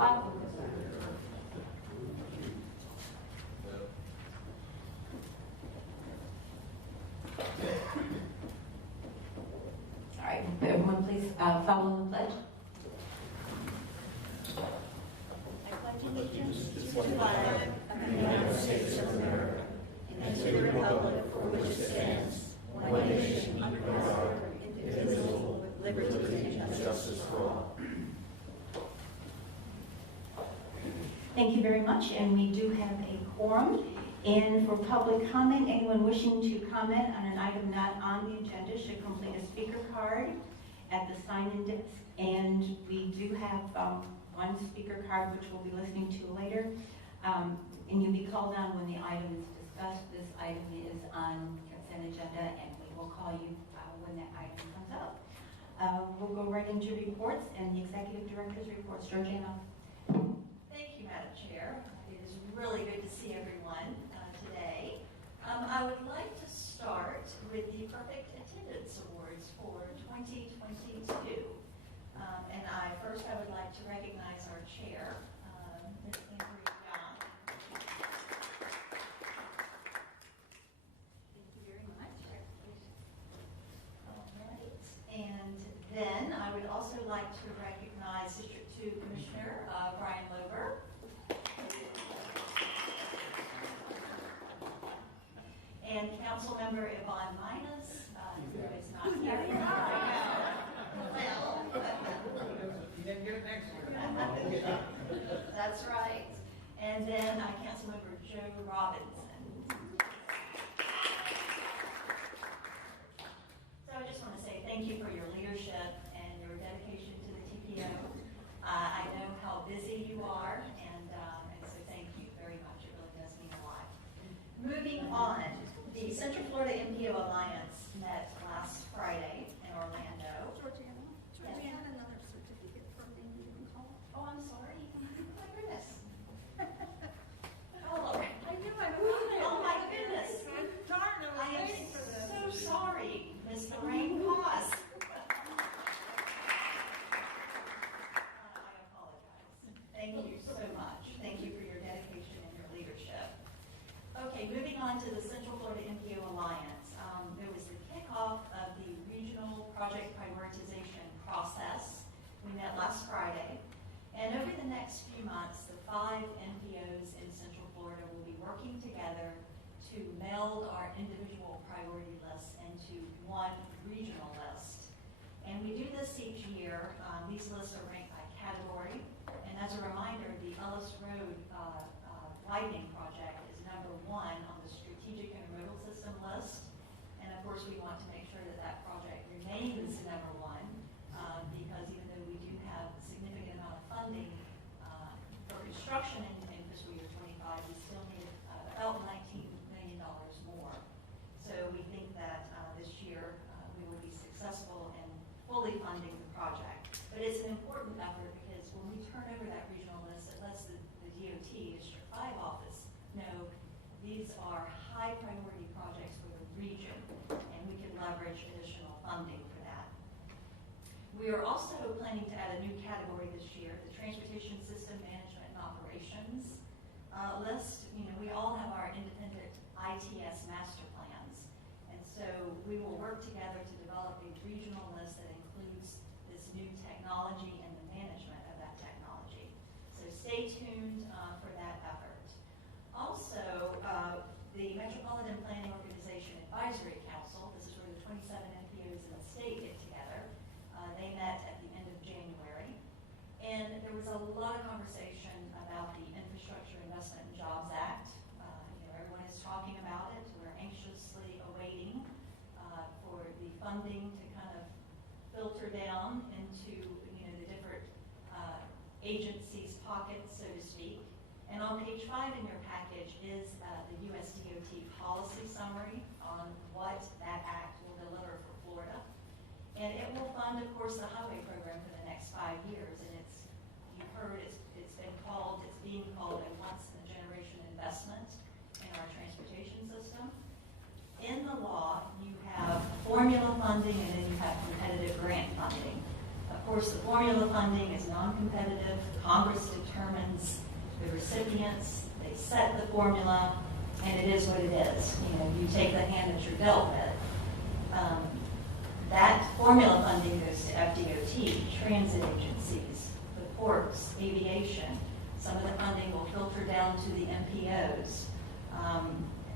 Wow. All right, everyone please follow the pledge. I pledge allegiance to the flag of the United States of America and to the republic for which it stands, one nation under God, indivisible, with liberty and justice for all. Thank you very much, and we do have a quorum. And for public comment, anyone wishing to comment on an item not on the agenda should complete a speaker card at the sign-in desk. And we do have one speaker card which we'll be listening to later. And you'll be called on when the item is discussed. This item is on consent agenda, and we will call you when that item comes up. We'll go right into reports and the executive director's reports. Georgiana. Thank you, Madam Chair. It is really good to see everyone today. I would like to start with the Perfect Attendance Awards for 2022. And first I would like to recognize our chair, Ms. Andrea Young. Thank you very much. All right. And then I would also like to recognize District 2 Commissioner Brian Lober. And Council Member Yvonne Minas, who is not here. Well, you didn't get it next year. That's right. And then Council Member Joe Robinson. So I just want to say thank you for your leadership and your dedication to the TPO. I know how busy you are, and so thank you very much. It really does mean a lot. Moving on, the Central Florida MPO Alliance met last Friday in Orlando. Georgiana, had another certificate from the meeting call. Oh, I'm sorry. Oh, my goodness. Oh, I knew I would. oh my goodness. Darn, I I was waiting am for this. so sorry, Miss Lorraine Paz. I apologize. Thank you so much. Thank you for your dedication and your leadership. Okay, moving on to the Central Florida MPO Alliance. There was the kickoff of the regional project prioritization process. We met last Friday. And over the next few months, the 5 MPOs in Central Florida will be working together to meld our individual priority lists into one regional list. And we do this each year. These lists are ranked by category. And as a reminder, the Ellis Road widening project is number 1 on the strategic intermodal system list. And of course, we want to make sure that that project remains number 1 because even though we do have a significant amount of funding for construction in fiscal year 25, we still need about $19 million more. So we think that this year we will be successful in fully funding the project. But it's an important effort because when we turn over that regional list, it lets the DOT, District 5 office, know these are high priority projects for the region, and we can leverage additional funding for that. We are also planning to add a new category this year, the Transportation System Management and Operations list. You know, we all have our independent ITS master plans, and so we will work together to develop a regional list that includes this new technology and the management of that technology. So stay tuned for that effort. Also, the Metropolitan Planning Organization Advisory Council, this is where the 27 MPOs in the state get together. They met at the end of January. And there was a lot of conversation about the Infrastructure Investment and Jobs Act. Everyone is talking about it. We're anxiously awaiting for the funding to kind of filter down into the different agencies' pockets, so to speak. And on page 5 in your package is the US DOT policy summary on what that act will deliver for Florida. And it will fund, of course, the highway program for the next 5 years. And you've heard it's being called a once-in-a-generation investment in our transportation system. In the law, you have formula funding and then you have competitive grant funding. Of course, the formula funding is non-competitive. Congress determines the recipients. They set the formula, and it is what it is. You know, you take the hand that you're dealt with. That formula funding goes to FDOT, transit agencies, the ports, aviation. Some of the funding will filter down to the MPOs.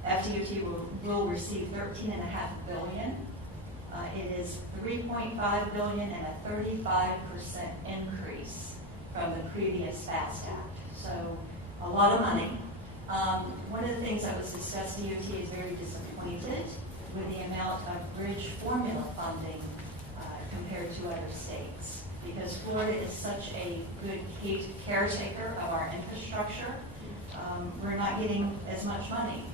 FDOT will receive $13.5 billion. It is $3.5 billion and a 35% increase from the previous FAST Act. So a lot of money. One of the things that was discussed, DOT is very disappointed with the amount of bridge formula funding compared to other states, because Florida is such a good caretaker of our infrastructure. We're not getting as much money.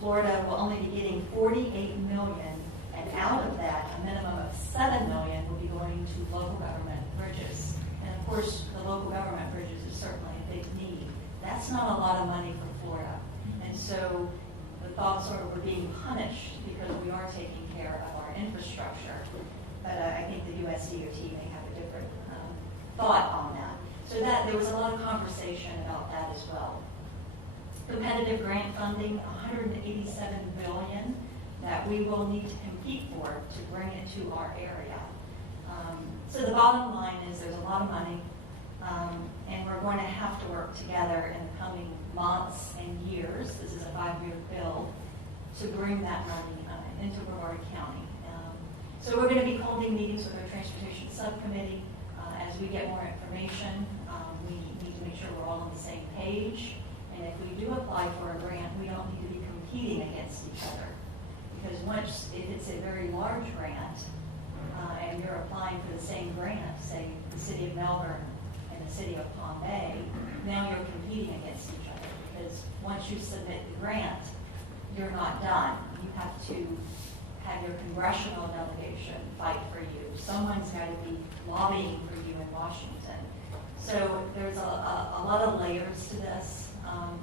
Florida will only be getting $48 million, and out of that, a minimum of $7 million will be going to local government bridges. And of course, the local government bridges is certainly a big need. That's not a lot of money for Florida. And so the thoughts are we're being punished because we are taking care of our infrastructure. But I think the US DOT may have a different thought on that. So that there was a lot of conversation about that as well. Competitive grant funding, $187 billion that we will need to compete for to bring it to our area. So the bottom line is there's a lot of money, and we're going to have to work together in the coming months and years. This is a 5-year bill to bring that money into Brevard County. So we're going to be holding meetings with our transportation subcommittee as we get more information. We need to make sure we're all on the same page. And if we do apply for a grant, we don't need to be competing against each other. Because if it's a very large grant, and you're applying for the same grant, say the city of Melbourne and the city of Palm Bay, now you're competing against each other. Because once you submit the grant, you're not done. You have to have your congressional delegation fight for you. Someone's got to be lobbying for you in Washington. So there's a lot of layers to this,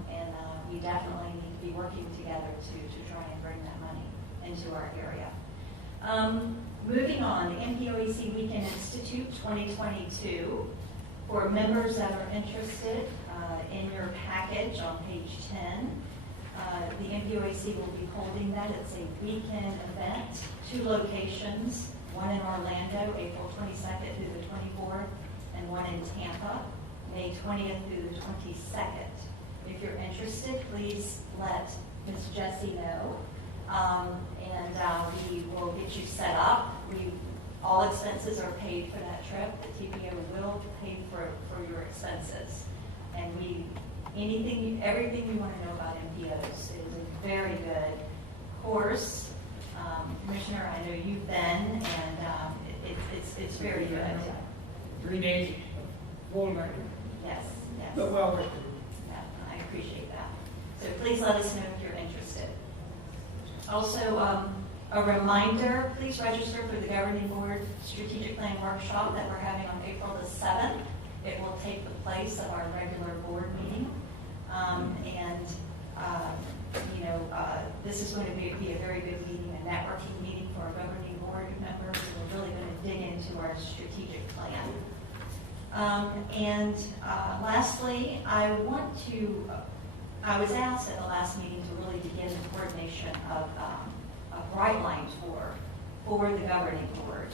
and we definitely need to be working together to try and bring that money into our area. Moving on, the MPOEC Weekend Institute 2022. For members that are interested, in your package on page 10, the MPOAC will be holding that. It's a weekend event, 2 locations, one in Orlando, April 22nd through the 24th, and one in Tampa, May 20th through the 22nd. If you're interested, please let Ms. Jessie know, and we will get you set up. All expenses are paid for that trip. The TPO will pay for your expenses. And everything you want to know about MPOs. It is a very good course. Commissioner, I know you've been, and it's very good. 3 days, full night. Yes. But well worth it. Yeah, I appreciate that. So please let us know if you're interested. Also, a reminder, please register for the Governing Board Strategic Plan Workshop that we're having on April the 7th. It will take the place of our regular board meeting. This is going to be a very good meeting, a networking meeting for our governing board members. We're really going to dig into our strategic plan. Lastly, I was asked at the last meeting to really begin the coordination of a Bright Line tour for the governing board.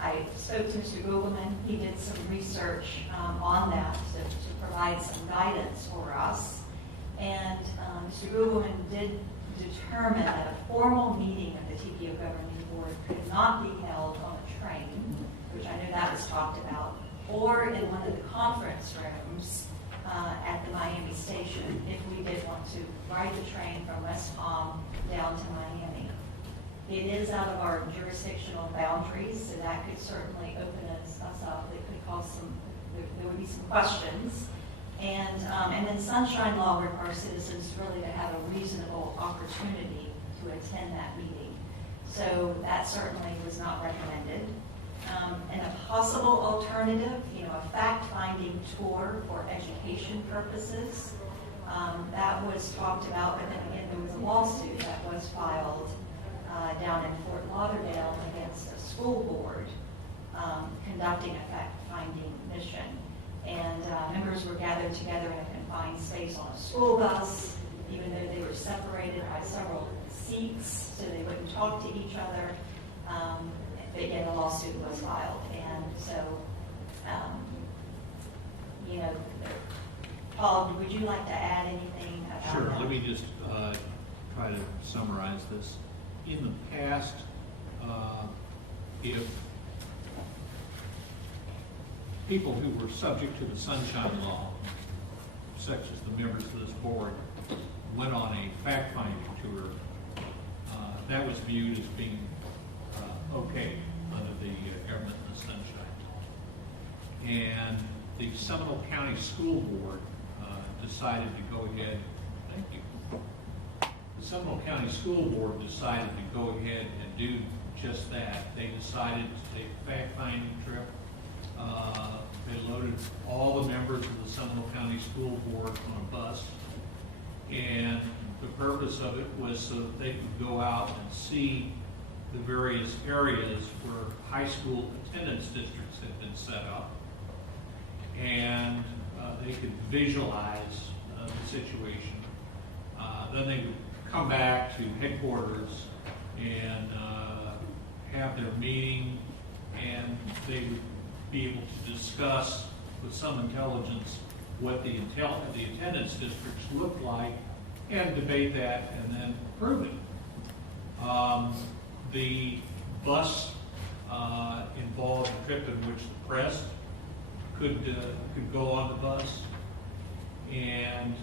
I spoke to Mr. Googleman. He did some research on that to provide some guidance for us. And Mr. Googleman did determine that a formal meeting of the TPO governing board could not be held on a train, which I know that was talked about, or in one of the conference rooms at the Miami station if we did want to ride the train from West Palm down to Miami. It is out of our jurisdictional boundaries, so that could certainly open us up. It could cause there would be some questions. And then Sunshine Law requires citizens really to have a reasonable opportunity to attend that meeting. So that certainly was not recommended. And a possible alternative, a fact-finding tour for education purposes, that was talked about, but then again, there was a lawsuit that was filed down in Fort Lauderdale against a school board conducting a fact-finding mission. And members were gathered together in a confined space on a school bus, even though they were separated by several seats, so they wouldn't talk to each other. But yet a lawsuit was filed. And so, you know, Paul, would you like to add anything about Sure. that? Let me just try to summarize this. In the past, if people who were subject to the Sunshine Law, such as the members of this board, went on a fact-finding tour, that was viewed as being okay under the government in the Sunshine Law. And the Seminole County School Board decided to go ahead. Thank you. The Seminole County School Board decided to go ahead and do just that. They decided to take a fact-finding trip. They loaded all the members of the Seminole County School Board on a bus, and the purpose of it was so that they could go out and see the various areas where high school attendance districts had been set up, and they could visualize the situation. Then they would come back to headquarters and have their meeting, and they would be able to discuss with some intelligence what the attendance districts looked like and debate that and then approve it. The bus involved a trip in which the press could go on the bus, and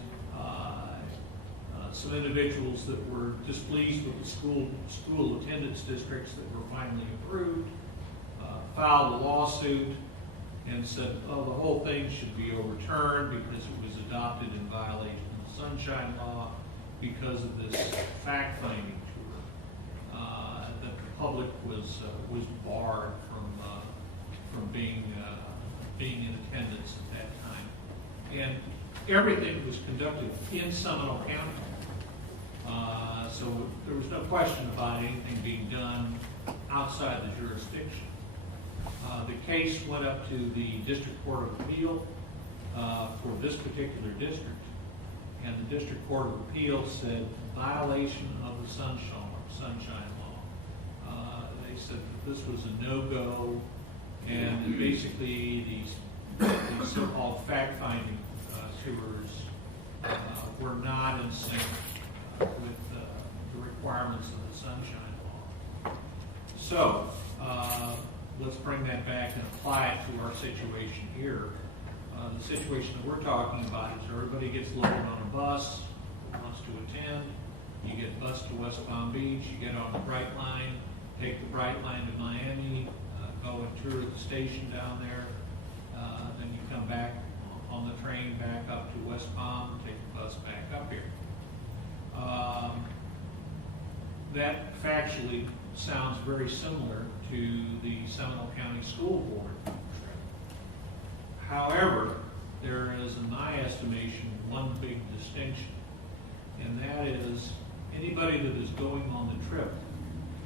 some individuals that were displeased with the school attendance districts that were finally approved filed a lawsuit and said, oh, the whole thing should be overturned because it was adopted in violation of the Sunshine Law because of this fact-finding tour, that the public was barred from being in attendance at that time. And everything was conducted in Seminole County. So there was no question about anything being done outside the jurisdiction. The case went up to the District Court of Appeal for this particular district, and the District Court of Appeal said violation of the Sunshine Law. They said that this was a no-go, and that basically these so-called fact-finding tours were not in sync with the requirements of the Sunshine Law. So let's bring that back and apply it to our situation here. The situation that we're talking about is everybody gets loaded on a bus, wants to attend. You get bused to West Palm Beach, you get on the Bright Line, take the Bright Line to Miami, go and tour the station down there. Then you come back on the train back up to West Palm, take the bus back up here. That factually sounds very similar to the Seminole County School Board trip. However, there is, in my estimation, one big distinction, and that is anybody that is going on the trip,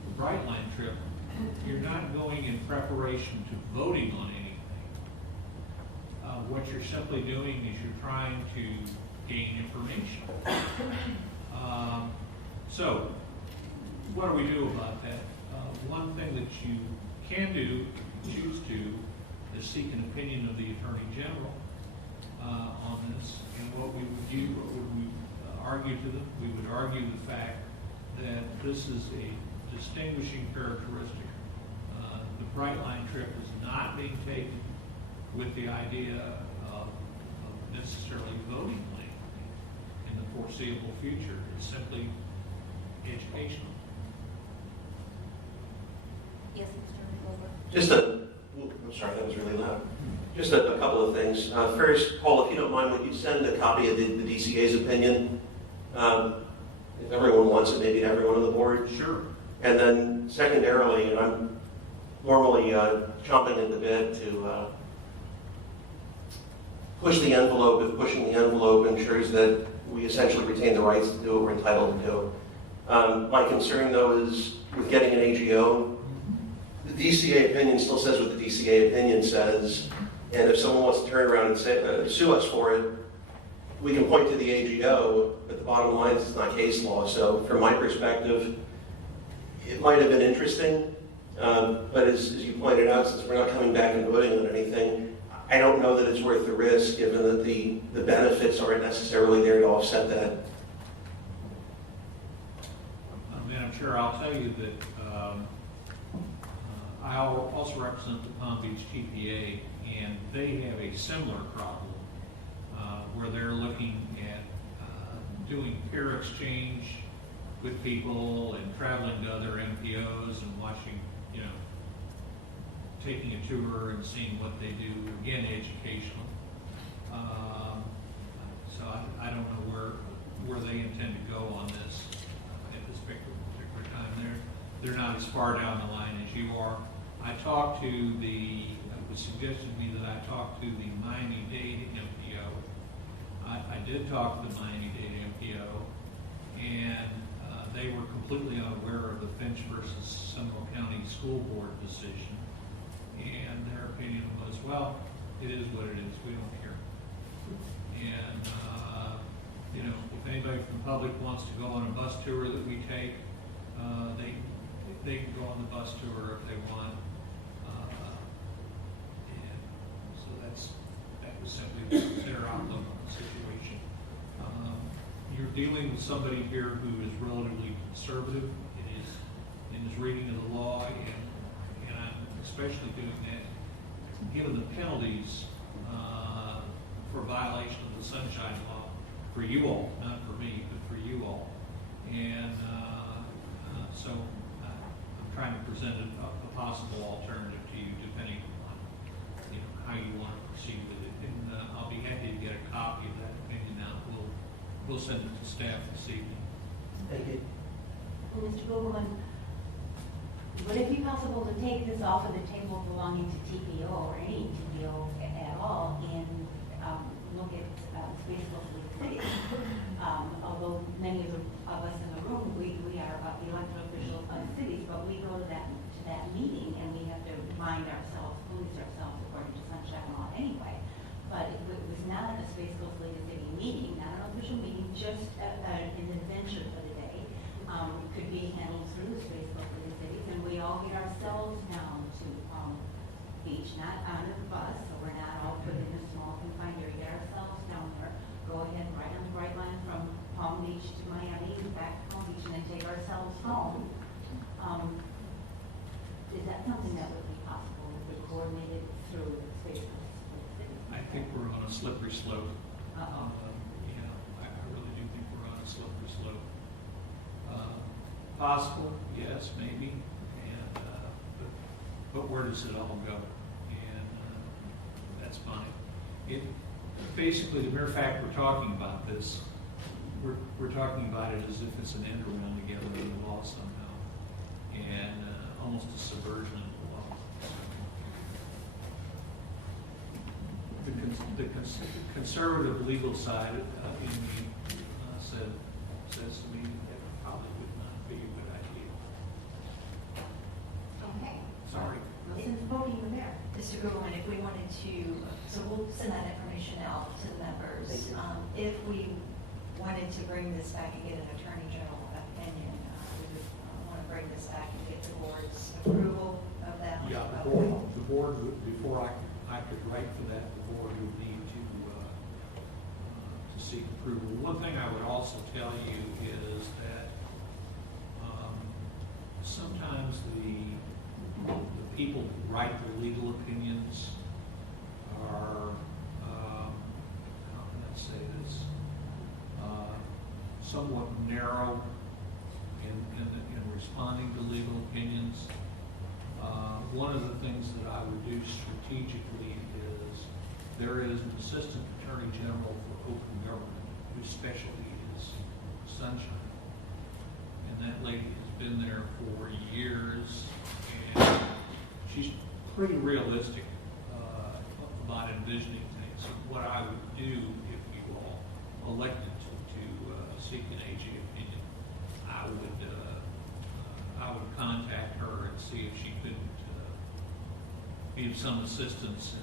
the Bright Line trip, you're not going in preparation to voting on anything. What you're simply doing is you're trying to gain information. So, what do we do about that? One thing that you can do, choose to, is seek an opinion of the Attorney General on this. And what we would do, what would we argue to them? We would argue the fact that this is a distinguishing characteristic. The Bright Line trip is not being taken with the idea of necessarily voting in the foreseeable future. It's simply educational. Yes, Mr. Wilbur. I'm sorry, that was really loud. Just a couple of things. First, Paul, if you don't mind, would you send a copy of the DCA's opinion? If everyone wants it, maybe to everyone on the board. Sure. And then secondarily, and I'm normally chomping at the bit to push the envelope, if pushing the envelope ensures that we essentially retain the rights to do what we're entitled to do. My concern, though, is with getting an AGO, the DCA opinion still says what the DCA opinion says, and if someone wants to turn around and say, sue us for it, we can point to the AGO, but the bottom line is it's not case law. So from my perspective, it might have been interesting, but as you pointed out, since we're not coming back and voting on anything, I don't know that it's worth the risk, given that the benefits aren't necessarily there to offset that. Madam Chair, I'll tell you that I also represent the Palm Beach TPA, and they have a similar problem where they're looking at doing peer exchange with people and traveling to other NPOs and watching, taking a tour and seeing what they do, again, educational. So I don't know where they intend to go on this at this particular time. They're not as far down the line as you are. I talked to it was suggested to me that I talk to the Miami-Dade MPO. I did talk to the Miami-Dade MPO, and they were completely unaware of the Finch versus Seminole County School Board decision. And their opinion was, well, it is what it is. We don't care. And, if anybody from the public wants to go on a bus tour that we take, they can go on the bus tour if they want. And so that was simply their outlook on the situation. You're dealing with somebody here who is relatively conservative in his reading of the law, and I'm especially doing that given the penalties for violation of the Sunshine Law for you all, not for me, but for you all. And so I'm trying to present a possible alternative to you, depending on how you want to proceed with it. And I'll be happy to get a copy of that opinion now. We'll send it to staff this evening. Thank you. Mr. Googleman, would it be possible to take this off of the table belonging to TPO or any TPO at all and look at spaceful cities? Although many of us in the room, we are elected officials of cities, but we go to that meeting and we have to police ourselves according to Sunshine Law anyway. But it was not a spaceful city meeting, not an official meeting, just an adventure for the day. Could be handled through the spaceful cities, and we all get ourselves down to beach, not on a bus, so we're not all put in a small confined area. Get ourselves down there, go ahead right on the right line from Palm Beach to Miami, back to Palm Beach, and then take ourselves home. Is that something that would be possible if we coordinated through the spaceful cities? I think we're on a slippery slope. Uh-oh. I really do think we're on a slippery slope. Possible, yes, maybe, and but where does it all go? And that's fine. Basically, the mere fact we're talking about this, we're talking about it as if it's an end around together in the law somehow, and almost a subversion of the law. The conservative legal side in me says to me that probably would not be a good idea. Okay. Sorry. Since voting the mayor. Mr. Googleman, if we wanted to, so we'll send that information out to the members. If we wanted to bring this back and get an attorney general opinion, we would want to bring this back and get the board's approval of that. Yeah, the board before I could write for that, the board would need to seek approval. One thing I would also tell you is that sometimes the people who write the legal opinions are, how can I say this, somewhat narrow in responding to legal opinions. One of the things that I would do strategically is there is an assistant attorney general for open government whose specialty is sunshine. And that lady has been there for years, and she's pretty realistic about envisioning things. So what I would do if you all elected to seek an AG opinion, I would contact her and see if she couldn't be of some assistance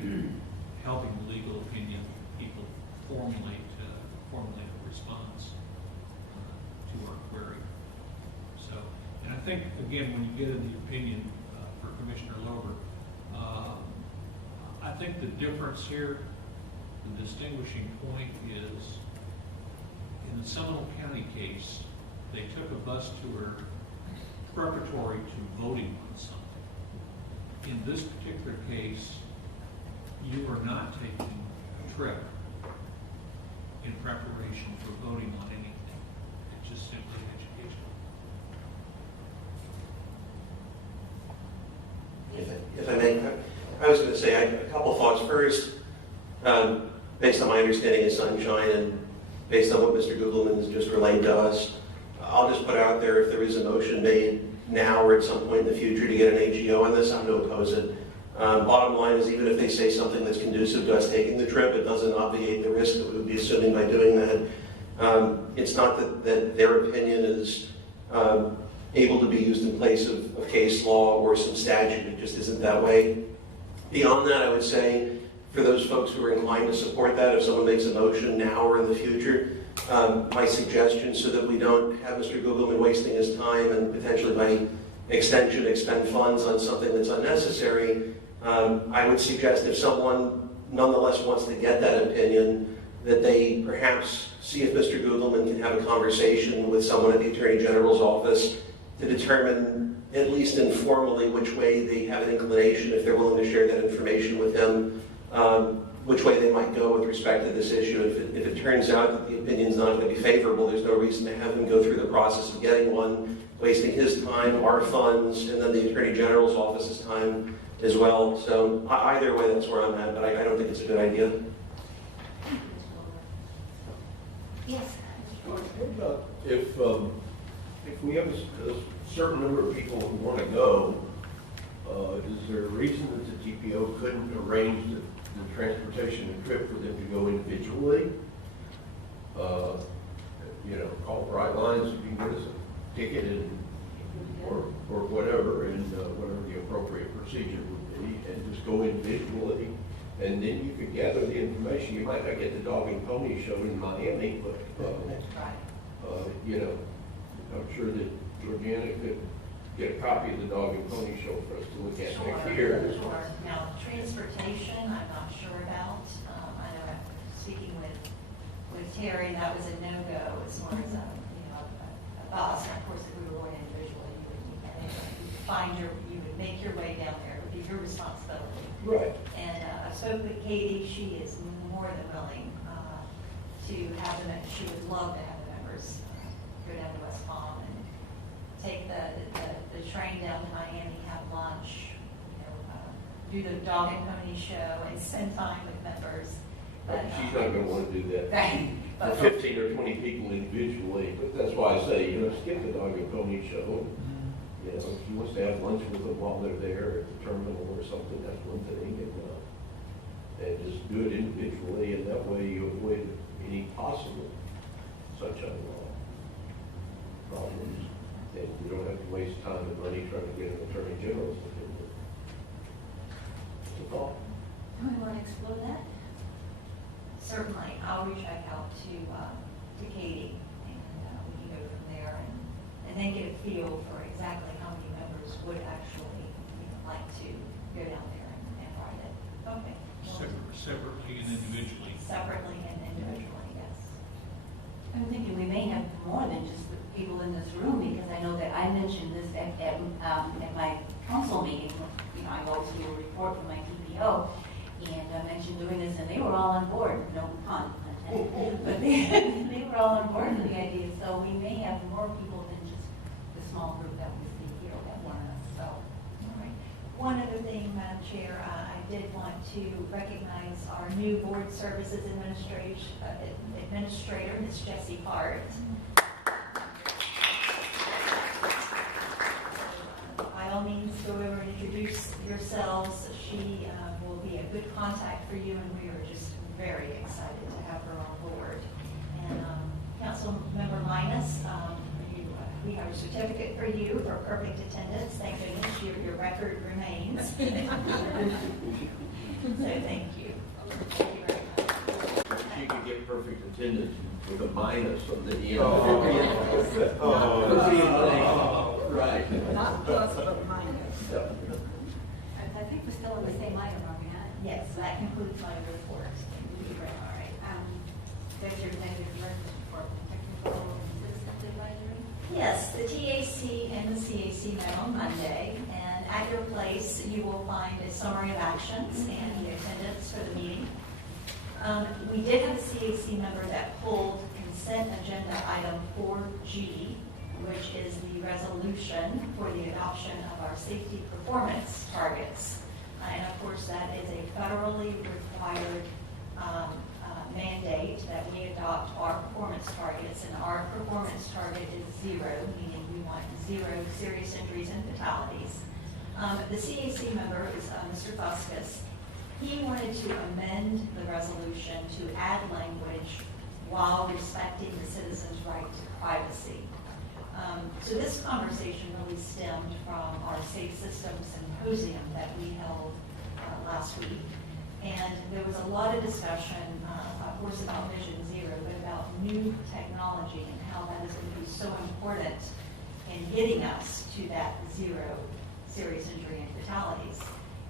in helping the legal opinion people formulate a response to our query. So, and I think, again, when you get in the opinion for Commissioner Lober, I think the difference here, the distinguishing point is, in the Seminole County case, they took a bus tour preparatory to voting on something. In this particular case, you are not taking a trip in preparation for voting on anything. It's just simply educational. If I may, I was going to say a couple thoughts. First, based on my understanding of Sunshine and based on what Mr. Gugelman has just relayed to us, I'll just put out there, if there is a motion made now or at some point in the future to get an AGO on this, I'm going to oppose it. Bottom line is, even if they say something that's conducive to us taking the trip, it doesn't obviate the risk that we would be assuming by doing that. It's not that their opinion is able to be used in place of case law or some statute. It just isn't that way. Beyond that, I would say, for those folks who are inclined to support that, if someone makes a motion now or in the future, my suggestion, so that we don't have Mr. Gugelman wasting his time and potentially by extension expend funds on something that's unnecessary, I would suggest if someone nonetheless wants to get that opinion, that they perhaps see if Mr. Gugelman can have a conversation with someone at the Attorney General's office to determine, at least informally, which way they have an inclination, if they're willing to share that information with him, which way they might go with respect to this issue. If it turns out that the opinion's not going to be favorable, there's no reason to have him go through the process of getting one, wasting his time, our funds, and then the Attorney General's office's time as well. So either way, that's where I'm at, but I don't think it's a good idea. Yes. If we have a certain number of people who want to go, is there a reason that the TPO couldn't arrange the transportation and trip for them to go individually? Call Bright Lines, if you can get us a ticket or whatever, and whatever the appropriate procedure would be, and just go individually, and then you could gather the information. You might not get the dog and pony show in Miami, but I'm sure that Georgiana could get a copy of the dog and pony show for us to look at next year. Sure. Now, transportation, I'm not sure about. I know speaking with Terry, that was a no-go as far as a bus. And of course, if we were going individually, you would make your way down there. It would be your responsibility. Right. And I spoke with Katie. She is more than willing to have them. She would love to have the members go down to West Palm and take the train down to Miami, have lunch, do the dog and pony show, and spend time with members. But she's not going to want to do that. Right. For 15 or 20 people individually, but that's why I say, skip the dog and pony show. If she wants to have lunch with them while they're there at the terminal or something, that's one thing, and just do it individually, and that way you avoid any possible such problems. And you don't have to waste time and money trying to get an Attorney General's opinion. It's a thought. Do we want to explore that? Certainly, I'll reach back out to Katie, and we can go from there, and then get a feel for exactly how many members would actually like to go down there and ride it. Okay. Separately and individually. Separately and individually, yes. I'm thinking we may have more than just the people in this room, because I know that I mentioned this at my council meeting. I always do a report from my TPO, and I mentioned doing this, and they were all on board. No pun intended, but they were all on board with the idea. So we may have more people than just the small group that we see here that want us. So, All right. One other thing, Madam Chair, I did want to recognize our new Board Services Administrator, Ms. Jessie Hart. By all means, go over and introduce yourselves. She will be a good contact for you, and we are just very excited to have her on board. And Council Member Linus, are you We have a certificate for you for perfect attendance. Thank goodness your record remains. So thank you. Thank you very much. She could get perfect attendance with a minus on the end. Right. Not plus, but minus. I think we're still in the same item, are we not? Yes, that concludes my report. All right. There's your negative emergency report, technical assistance advisory. Yes, the TAC and the CAC met on Monday, and at your place, you will find a summary of actions and the attendance for the meeting. We did have a CAC member that pulled consent agenda item 4G, which is the resolution for the adoption of our safety performance targets. And of course, that is a federally required mandate that we adopt our performance targets, and our performance target is 0, meaning we want 0 serious injuries and fatalities. The CAC member is Mr. Fiske. He wanted to amend the resolution to add language while respecting the citizens' right to privacy. So this conversation really stemmed from our Safe Systems Symposium that we held last week. And there was a lot of discussion, of course, about Vision Zero, but about new technology and how that is going to be so important in getting us to that 0 serious injury and fatalities.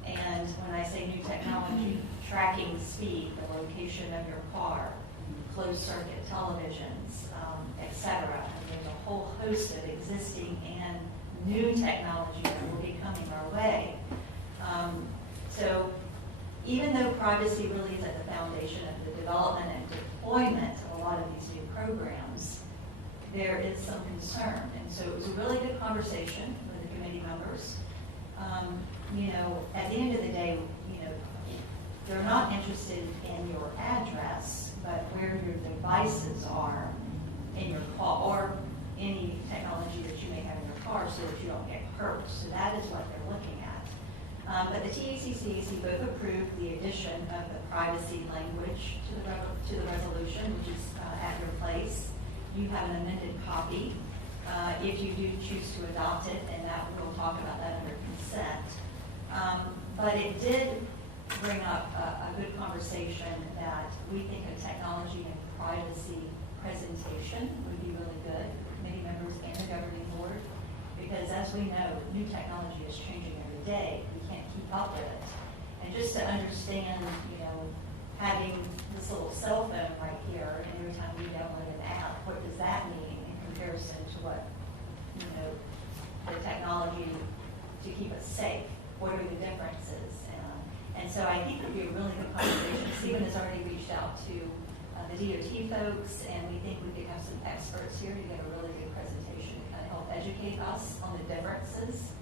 And when I say new technology, tracking speed, the location of your car, closed circuit televisions, etc. And there's a whole host of existing and new technology that will be coming our way. So even though privacy really is at the foundation of the development and deployment of a lot of these new programs, there is some concern. And so it was a really good conversation with the committee members. At the end of the day, they're not interested in your address, but where your devices are in your car, or any technology that you may have in your car so that you don't get hurt. So that is what they're looking at. But the TAC, CAC both approved the addition of the privacy language to the resolution, which is at your place. You have an amended copy. If you do choose to adopt it, and that we'll talk about that under consent. But it did bring up a good conversation that we think a technology and privacy presentation would be really good for committee members and the governing board, because as we know, new technology is changing every day. We can't keep up with it. And just to understand, having this little cell phone right here, and every time we download an app, what does that mean in comparison to what, the technology to keep us safe? What are the differences? And so I think it would be a really good conversation. Stephen has already reached out to the DOT folks, and we think we could have some experts here to get a really good presentation to kind of help educate us on the differences.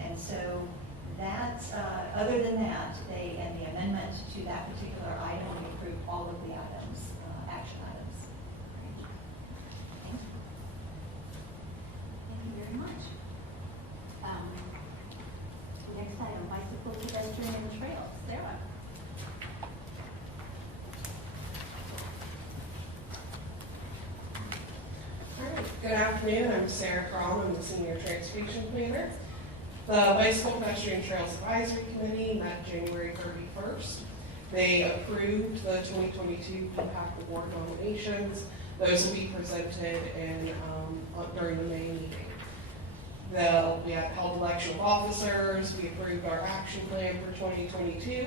And so that, other than that, and the amendment to that particular item, we approved all of the items, action items. Thank you. Thank you very much. Next item, bicycle, pedestrian, and trails. Sarah. All right. Good afternoon. I'm Sarah Crawl. I'm the Senior Transportation Planner. The Bicycle, Pedestrian, Trails Advisory Committee met January 31st. They approved the 2022 PPAC Award nominations. Those will be presented during the May meeting. We have held election of officers, we approved our action plan for 2022,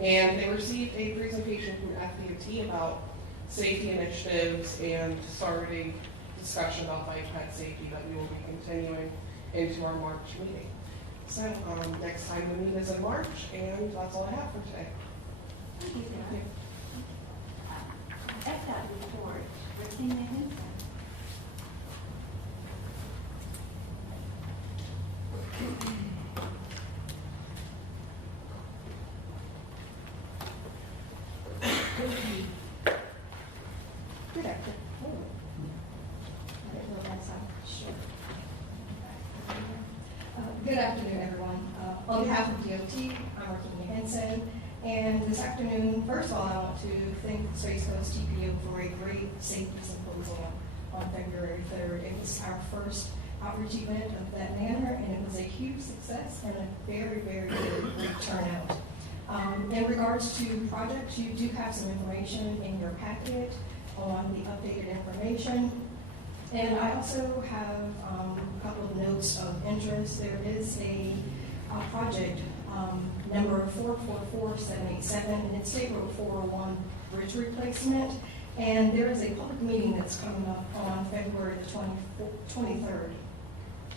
and they received a presentation from FDOT about safety initiatives and started a discussion about bike pet safety that we will be continuing into our March meeting. So next time we meet is in March, and that's all I have for today. Thank you, Sarah. FDOT report. Christine Higgins. Good afternoon. Good afternoon, everyone. On behalf of DOT, I'm Martina Henson, and this afternoon, first of all, I want to thank the SCTPO for a great safety symposium on February 3rd. It was our first outreach event of that manner, and it was a huge success and a very, very, very great turnout. In regards to projects, you do have some information in your packet on the updated information. And I also have a couple of notes of interest. There is a project number 444787, and it's State Road 401 bridge replacement. And there is a public meeting that's coming up on February the 23rd.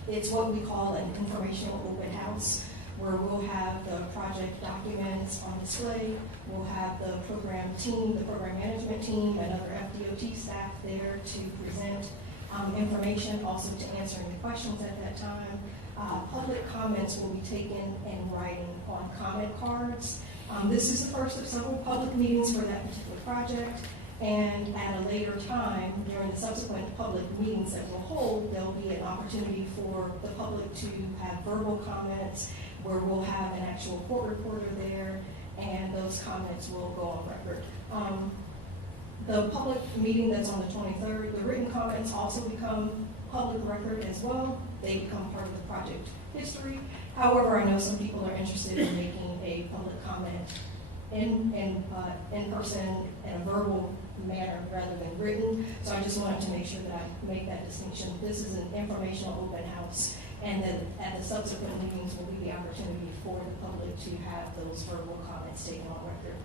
It's what we call an informational open house, where we'll have the project documents on display. We'll have the program team, the program management team, and other FDOT staff there to present information, also to answer any questions at that time. Public comments will be taken in writing on comment cards. This is the first of several public meetings for that particular project. And at a later time, during the subsequent public meetings that we'll hold, there'll be an opportunity for the public to have verbal comments, where we'll have an actual court reporter there, and those comments will go on record. The public meeting that's on the 23rd, the written comments also become public record as well. They become part of the project history. However, I know some people are interested in making a public comment in person, in a verbal manner rather than written. So I just wanted to make sure that I make that distinction. This is an informational open house, and then at the subsequent meetings will be the opportunity for the public to have those verbal comments taken on record.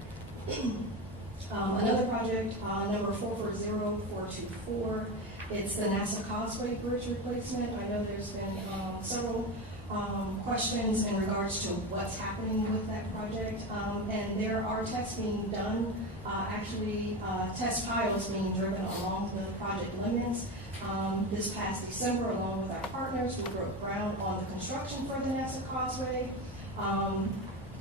Another project, number 440424, it's the NASA Causeway bridge replacement. I know there's been several questions in regards to what's happening with that project, and there are tests being done, test piles being driven along the project limits. This past December, along with our partners, we broke ground on the construction for the NASA Causeway.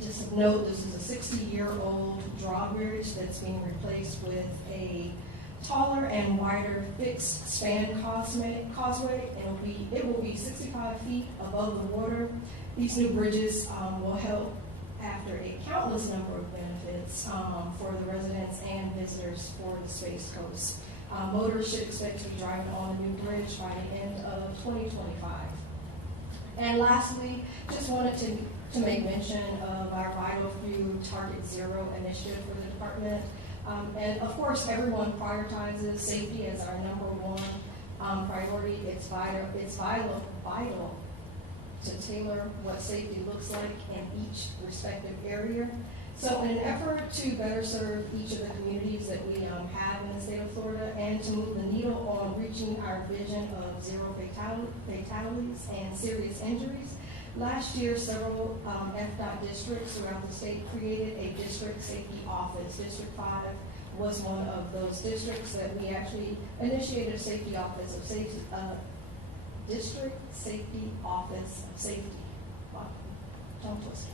Just a note, this is a 60-year-old drawbridge that's being replaced with a taller and wider fixed span causeway. It will be 65 feet above the water. These new bridges will help after a countless number of benefits for the residents and visitors for the Space Coast. Motorists should expect to be driving on the new bridge by the end of 2025. And lastly, just wanted to make mention of our Vital Few Target Zero initiative for the department. And of course, everyone prioritizes safety as our number one priority. It's vital to tailor what safety looks like in each respective area. So in an effort to better serve each of the communities that we have in the state of Florida, and to move the needle on reaching our vision of zero fatalities and serious injuries, last year several FDOT districts throughout the state created a district safety office. District 5 was one of those districts that we actually initiated a safety office of safety, district safety office of safety. Wow. Don't twist it.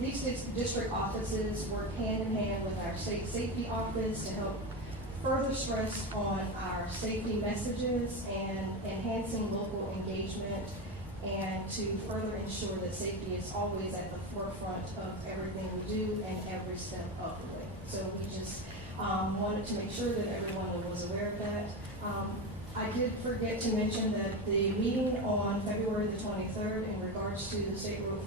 These district offices work hand in hand with our state safety office to help further stress on our safety messages and enhancing local engagement, and to further ensure that safety is always at the forefront of everything we do and every step of the way. So we just wanted to make sure that everyone was aware of that. I did forget to mention that the meeting on February the 23rd in regards to the State Road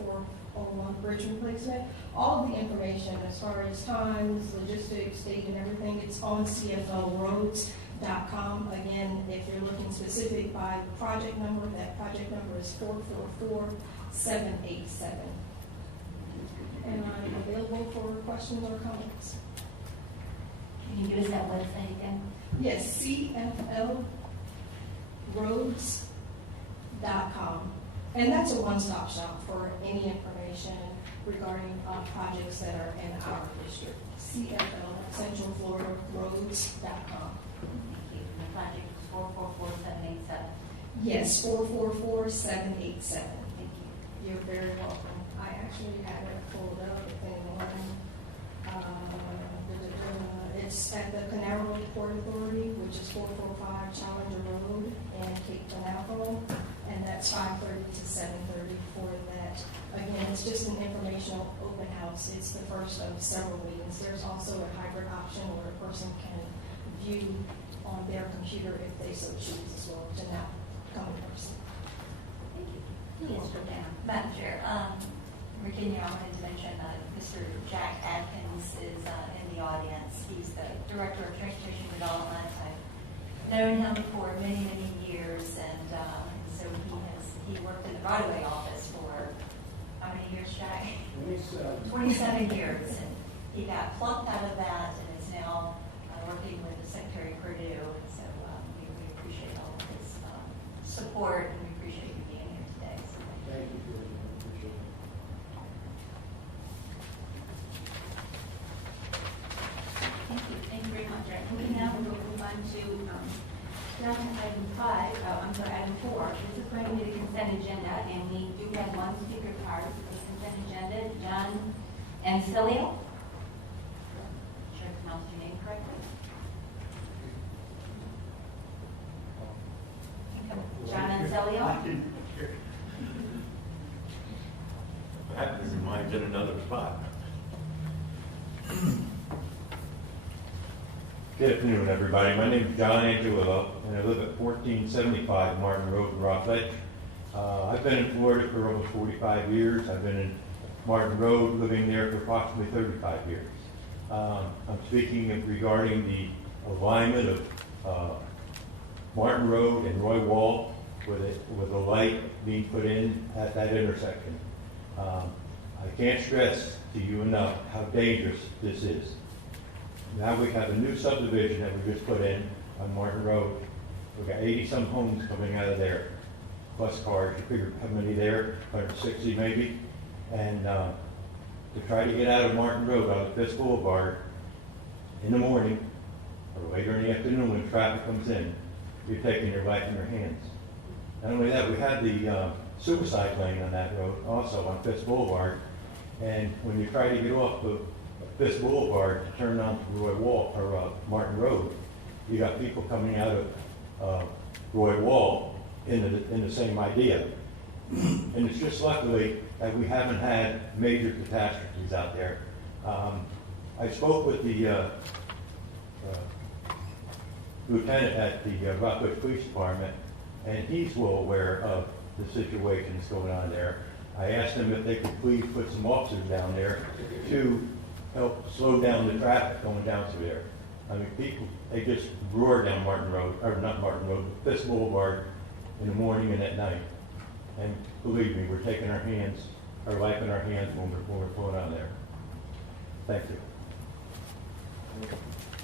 401 bridge replacement, all of the information as far as times, logistics, date, and everything, it's on cflroads.com. Again, if you're looking specific by the project number, that project number is 444787. And I'm available for questions or comments. Can you give us that website again? Yes, cflroads.com. And that's a one-stop shop for any information regarding projects that are in our district. CFL, Central Florida Roads.com. Thank you. The project is 444787. Yes, 444787. Thank you. You're very welcome. I actually have it pulled up if anyone. It's at the Canal Road Port Authority, which is 445 Challenger Road in Cape Canaveral, and that's 5:30 to 7:30 for that. Again, it's just an informational open house. It's the first of several meetings. There's also a hybrid option where a person can view on their computer if they so choose as well to not come in person. Thank you. Yes, Madam Chair, Virginia, I wanted to mention Mr. Jack Atkins is in the audience. He's the Director of Transportation Development. I've known him for many, many years, and so he worked in the right-of-way office for how many years, Jack? 27 years, and he got plucked out of that and is now working with the Secretary of Purdue. So we appreciate all of his support, and we appreciate you being here today. So Thank you, George. I appreciate it. Thank you very much. We now will move on to down to item 4. This is going to be the consent agenda, and we do have one speaker card for the consent agenda, John Ancilio. Sure I pronounced your name correctly. John Ancilio. That reminds in another spot. Good afternoon, everybody. My name is John Angelillo, and I live at 1475 Martin Road in Rockledge. I've been in Florida for almost 45 years. I've been in Martin Road, living there for approximately 35 years. I'm speaking regarding the alignment of Martin Road and Roy Wall with a light being put in at that intersection. I can't stress to you enough how dangerous this is. Now we have a new subdivision that we just put in on Martin Road. We've got 80-some homes coming out of there, plus cars. You figure how many there, 160 maybe. And to try to get out of Martin Road on the Fiske Boulevard in the morning or later in the afternoon when traffic comes in, you're taking your life in your hands. Not only that, we had the suicide lane on that road also on Fiske Boulevard. And when you try to get off the Fiske Boulevard to turn on to Roy Wall or Martin Road, you got people coming out of Roy Wall in the same idea. And it's just luckily that we haven't had major catastrophes out there. I spoke with the lieutenant at the Rockledge Police Department, and he's well aware of the situation that's going on there. I asked him if they could please put some officers down there to help slow down the traffic going down through there. I mean, people, they just roar down Martin Road, or not Martin Road, but Fiske Boulevard in the morning and at night. And believe me, we're taking our life in our hands when we're going on there. Thank you.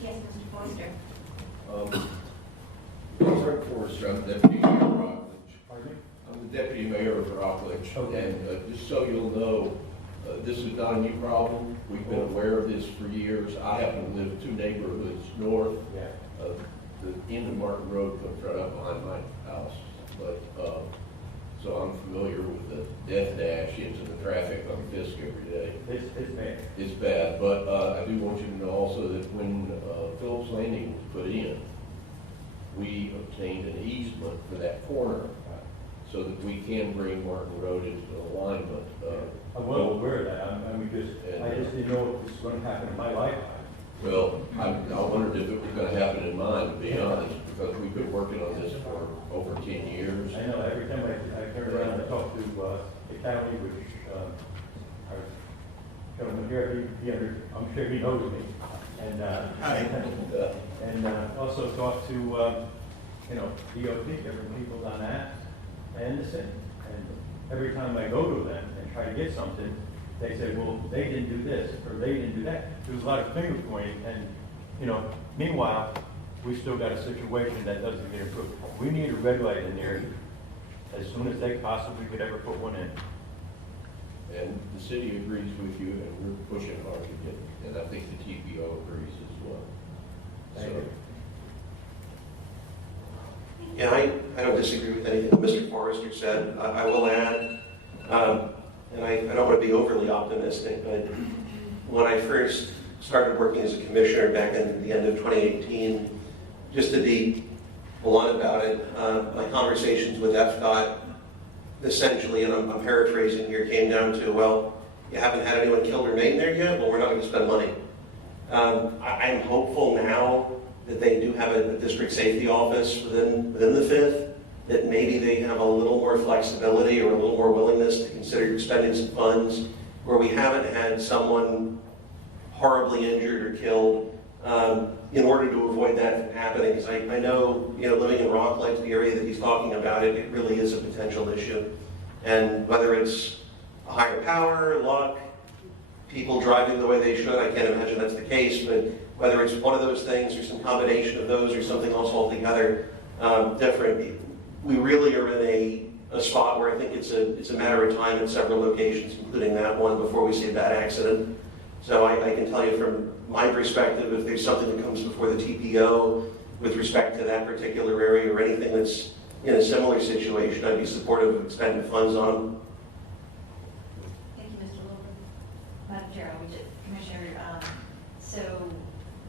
Yes, Mr. Foster. Clerk Forrester, I'm the Deputy Mayor of Rockledge. Pardon me? I'm the Deputy Mayor of Rockledge. Okay. And just so you'll know, this is not a new problem. We've been aware of this for years. I happen to live 2 neighborhoods north Yeah. of the end of Martin Road, comes right up behind my house. But so I'm familiar with the death dash into the traffic on Fiske every day. It's bad. It's bad, but I do want you to know also that when Phillips Landing was put in, we obtained an easement for that corner so that we can bring Martin Road into alignment. I'm well aware of that. I just didn't know what was going to happen in my lifetime. Well, I wondered if it was going to happen in mine, to be honest, because we've been working on this for over 10 years. I know, every time I turn around and talk to the county, which our gentleman here, I'm sure he knows me. And also talk to, DOT, different people on that, and the city. And every time I go to them and try to get something, they say, well, they didn't do this, or they didn't do that. There's a lot of finger pointing, and, meanwhile, we still got a situation that doesn't get improved. We need a red light in there as soon as they possibly could ever put one in. And the city agrees with you, and we're pushing hard to get it. And I think the TPO agrees as well. Thank you. Yeah, I don't disagree with anything Mr. Forrester said. I will add, and I don't want to be overly optimistic, but when I first started working as a commissioner back in the end of 2018, just to be blunt about it, my conversations with FDOT essentially, and I'm paraphrasing here, came down to, well, you haven't had anyone killed or maimed there yet? Well, we're not going to spend money. I'm hopeful now that they do have a district safety office within the 5th, that maybe they have a little more flexibility or a little more willingness to consider expending some funds where we haven't had someone horribly injured or killed, in order to avoid that from happening. Because I know, living in Rockledge, the area that he's talking about, it really is a potential issue. And whether it's a higher power, luck, people driving the way they should, I can't imagine that's the case, but whether it's one of those things or some combination of those or something else altogether different, we really are in a spot where I think it's a matter of time at several locations, including that one, before we see a bad accident. So I can tell you from my perspective, if there's something that comes before the TPO with respect to that particular area or anything that's in a similar situation, I'd be supportive of expending funds on. Thank you, Mr. Wilbur. Madam Chair, Commissioner, so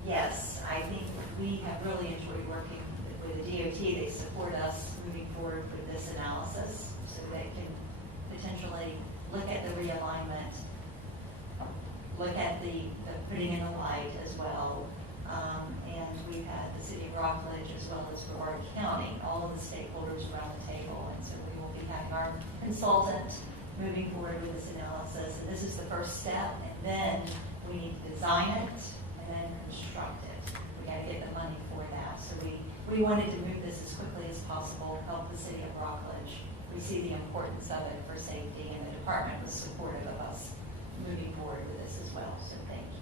yes, I think we have really enjoyed working with the DOT. They support us moving forward with this analysis so they can potentially look at the realignment, look at the putting in the light as well. And we've had the City of Rockledge as well as Brevard County, all of the stakeholders around the table. And so we will be having our consultant moving forward with this analysis. And this is the first step. And then we need to design it and then construct it. We got to get the money for that. So we wanted to move this as quickly as possible, help the City of Rockledge. We see the importance of it for safety, and the department was supportive of us moving forward with this as well. So thank you.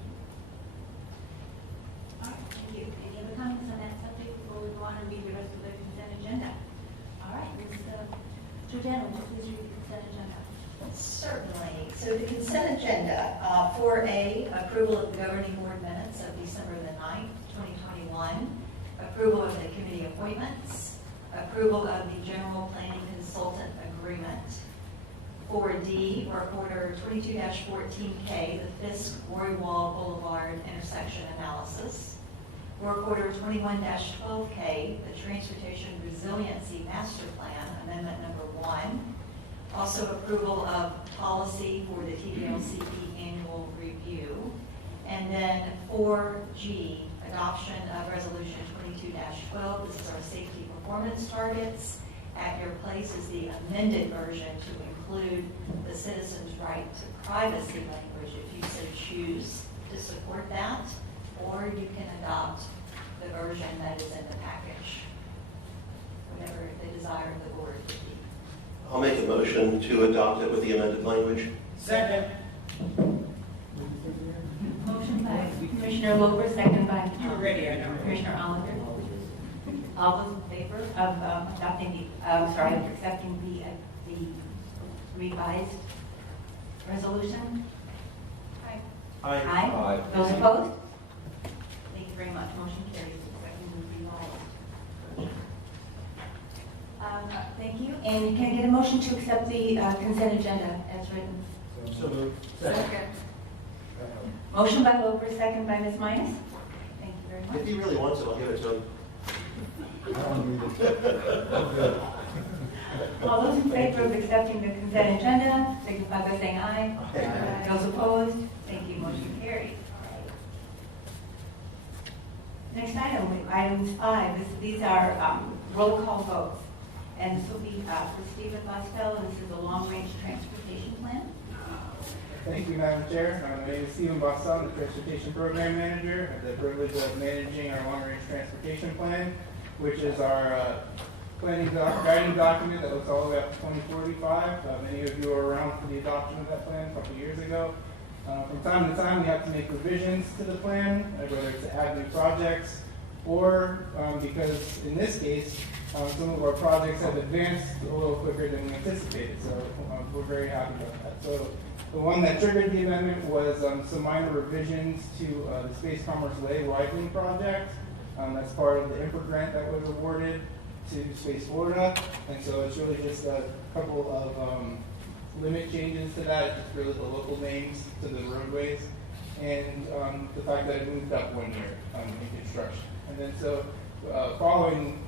All right, thank you. Any other comments on that subject before we go on and read the rest of the consent agenda? All right, Ms. Jordan, will you please read the consent agenda? Certainly. So the consent agenda, 4A, approval of the governing board minutes of December the 9th, 2021, approval of the committee appointments, approval of the general planning consultant agreement. 4D, work order 22-14K, the Fiske Roywall Boulevard intersection analysis. Work order 21-12K, the Transportation Resiliency Master Plan, amendment number 1. Also approval of policy for the TDLCP annual review. And then 4G, adoption of resolution 22-12. This is our safety performance targets. At your place is the amended version to include the citizen's right to privacy language if you so choose to support that, or you can adopt the version that is in the package, whatever the desire of the board would be. I'll make a motion to adopt it with the amended language. Second. Motion by Commissioner Wilbur, second by You were ready, I know. Commissioner Hollander. All those in favor of adopting accepting the revised resolution? Aye. Aye. Aye. Those opposed? Thank you very much. Motion carries. Accepting the revised. Thank you. And can I get a motion to accept the consent agenda as written? So moved. Second. Motion by Wilbur, second by Ms. Minus. Thank you very If much. he really wants it, I'll give it to him. I don't need it. All those in favor of accepting the consent agenda, signify by saying aye. Aye. Those opposed? Thank you. Motion carries. Next item, items 5. These are roll call votes. And this will be for Stephen Boswell, and this is a long-range transportation plan. Thank you, Madam Chair. My name is Stephen Boswell, I'm the Transportation Program Manager. I have the privilege of managing our long-range transportation plan, which is our guiding document that looks all the way up to 2045. Many of you were around for the adoption of that plan a couple years ago. From time to time, we have to make revisions to the plan, whether it's to add new projects or because in this case, some of our projects have advanced a little quicker than we anticipated. So we're very happy about that. So the one that triggered the amendment was some minor revisions to the Space Commerce Way widening project. That's part of the IMPRA grant that was awarded to Space Florida. And so it's really just a couple of limit changes to that. It's just really the local names to the roadways. And the fact that it moved up 1 year in construction. And then so following,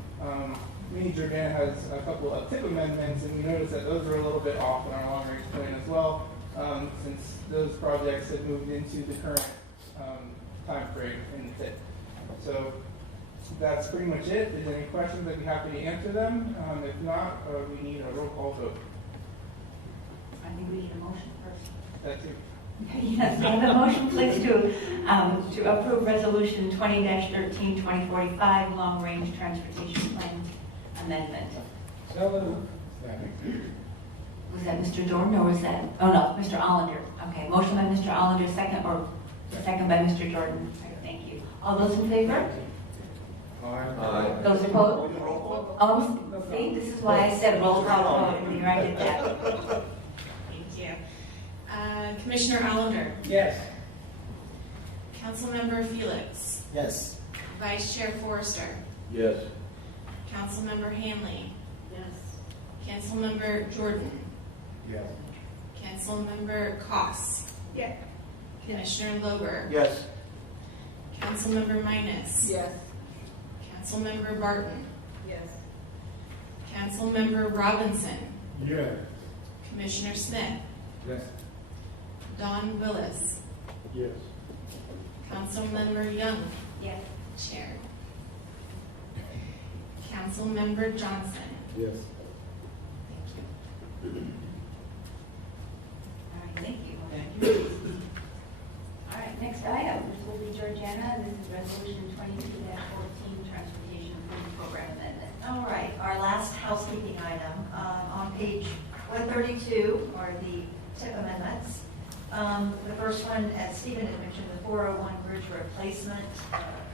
Jordan has a couple of tip amendments, and we noticed that those are a little bit off in our long-range plan as well, since those projects have moved into the current time frame in the tip. So that's pretty much it. If there's any questions, I'd be happy to answer them. If not, we need a roll call vote. I think we need a motion first. That's it. Yes, may I have a motion, please, to approve Resolution 20-13-2045, Long Range Transportation Plan Amendment. Was that Mr. Jordan or was that, oh no, Mr. Allender. Okay, motion by Mr. Allender, second by Mr. Jordan. All right, thank you. All those in favor? Aye. Those opposed? Oh, see, this is why I said roll call vote, and I did that. Thank you. Commissioner Allender, Yes. Councilmember Felix, Yes. Vice Chair Forrester, Yes. Councilmember Hanley. Yes. Councilmember Jordan, Yes. Councilmember Koss. Yes. Commissioner Lober, Yes. Councilmember Minus. Yes. Councilmember Barton, Yes. Councilmember Robinson, Yes. Commissioner Smith, Yes. Don Willis, Yes. Councilmember Young, Yes. Chair. Councilmember Johnson. Yes. All right, thank you. All right, next item, this will be Georgiana. This is Resolution 22-14, Transportation Improvement Program Amendment. All right, our last housekeeping item, on page 132 are the tip amendments. The first one, as Stephen had mentioned, the 401 bridge replacement.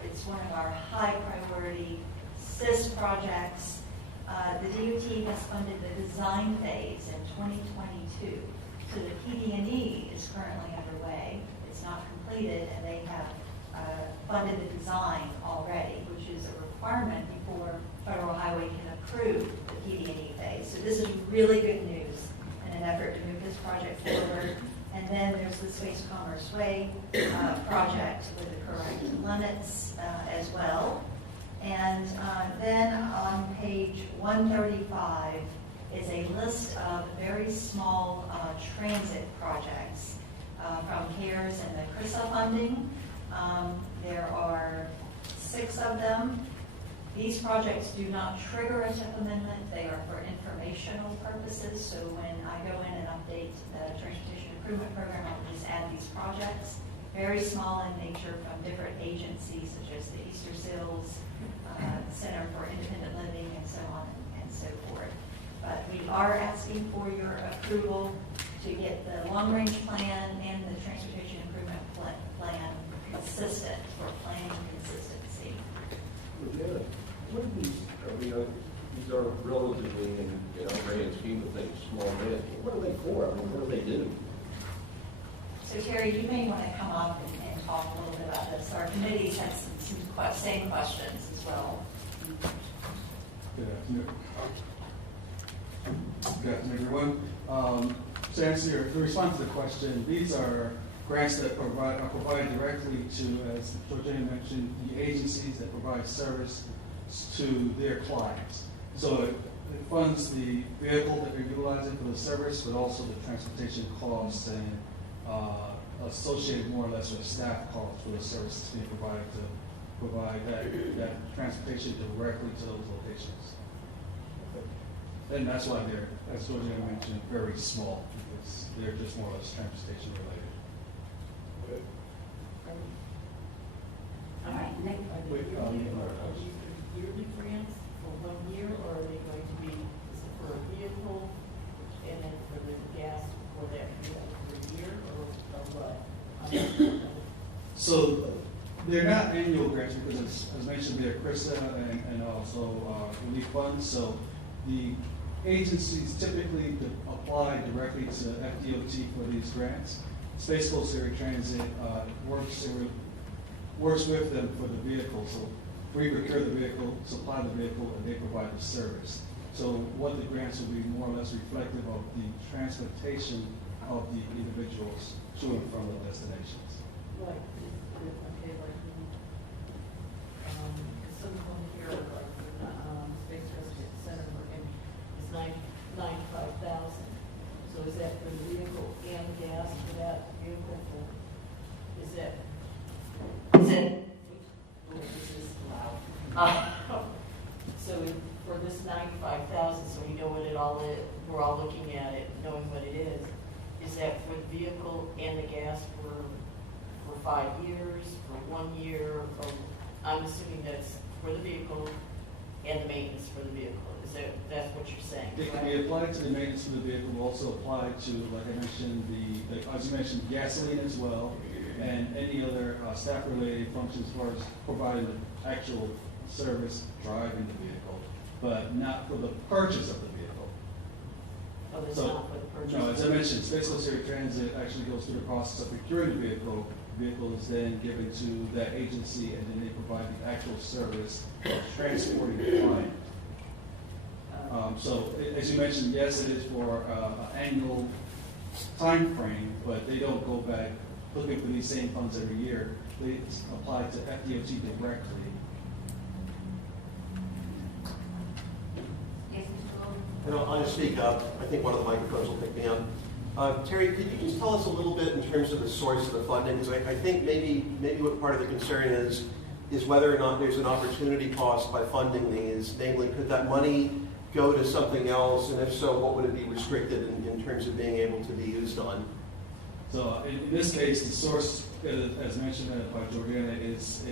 It's one of our high priority SIS projects. The DOT has funded the design phase in 2022. So the PD&E is currently underway. It's not completed, and they have funded the design already, which is a requirement before Federal Highway can approve the PD&E phase. So this is really good news in an effort to move this project forward. And then there's the Space Commerce Way project with the correct limits as well. And then on page 135 is a list of very small transit projects from CARES and the CRISA funding. There are 6 of them. These projects do not trigger a TIP amendment. They are for informational purposes. So when I go in and update the Transportation Improvement Program, I'll just add these projects. Very small in nature, from different agencies such as the Easter Seals, Center for Independent Living, and so on and so forth. But we are asking for your approval to get the long-range plan and the Transportation Improvement Plan consistent for planning consistency. Yeah. What are these, these are relatively, in grand scheme of things, small grants. What are they for? I mean, what do they do? So Terry, you may want to come up and talk a little bit about this. Our committees have some same questions as well. Good afternoon. Good afternoon, everyone. To answer the response to the question, these are grants that are provided directly to, as Georgiana mentioned, the agencies that provide service to their clients. So it funds the vehicle that they're utilizing for the service, but also the transportation costs and associated more or less with staff costs for the services being provided to provide that transportation directly to those locations. And that's why they're, as Georgiana mentioned, very small, because they're just more or less transportation related. All right, next. Yearly grants for 1 year, or are they going to be for a vehicle and then for the gas for that for a year, or what? So they're not annual grants because, as mentioned, they're CRISA and also relief funds. So the agencies typically apply directly to FDOT for these grants. Space Coast Area Transit works with them for the vehicle. So we procure the vehicle, supply the vehicle, and they provide the service. So what the grants will be more or less reflective of the transportation of the individuals to and from the destinations. Like, okay, like, someone here, like, Space Transit Center, it's $95,000. So is that for the vehicle and gas for that vehicle? Is it? Is it? Oh, this is loud. and the gas for 5 years, for 1 year? Or I'm assuming that's for the vehicle and the maintenance for the vehicle. That's what you're saying, It can right? be applied to the maintenance for the vehicle, but also apply to, like I mentioned, as you mentioned, gasoline as well, and any other staff-related functions as far as providing the actual service, driving the vehicle, but not for the purchase of the vehicle. Oh, that's So, not for the purchase? No, as I mentioned, Space Coast Area Transit actually goes through the process of procuring the vehicle. The vehicle is then given to that agency, and then they provide the actual service of transporting the client. So, as you mentioned, yes, it is for an annual time frame, but they don't go back looking for these same funds every year. They apply to FDOT directly. Yes, Mr. Logan? And I'll just speak up. I think one of the microphones will pick me up. Terry, could you just tell us a little bit in terms of the source of the funding? Because I think maybe what part of the concern is whether or not there's an opportunity cost by funding these. Namely, could that money go to something else? And if so, what would it be restricted in terms of being able to be used on? So in this case, the source, as mentioned by Georgiana, is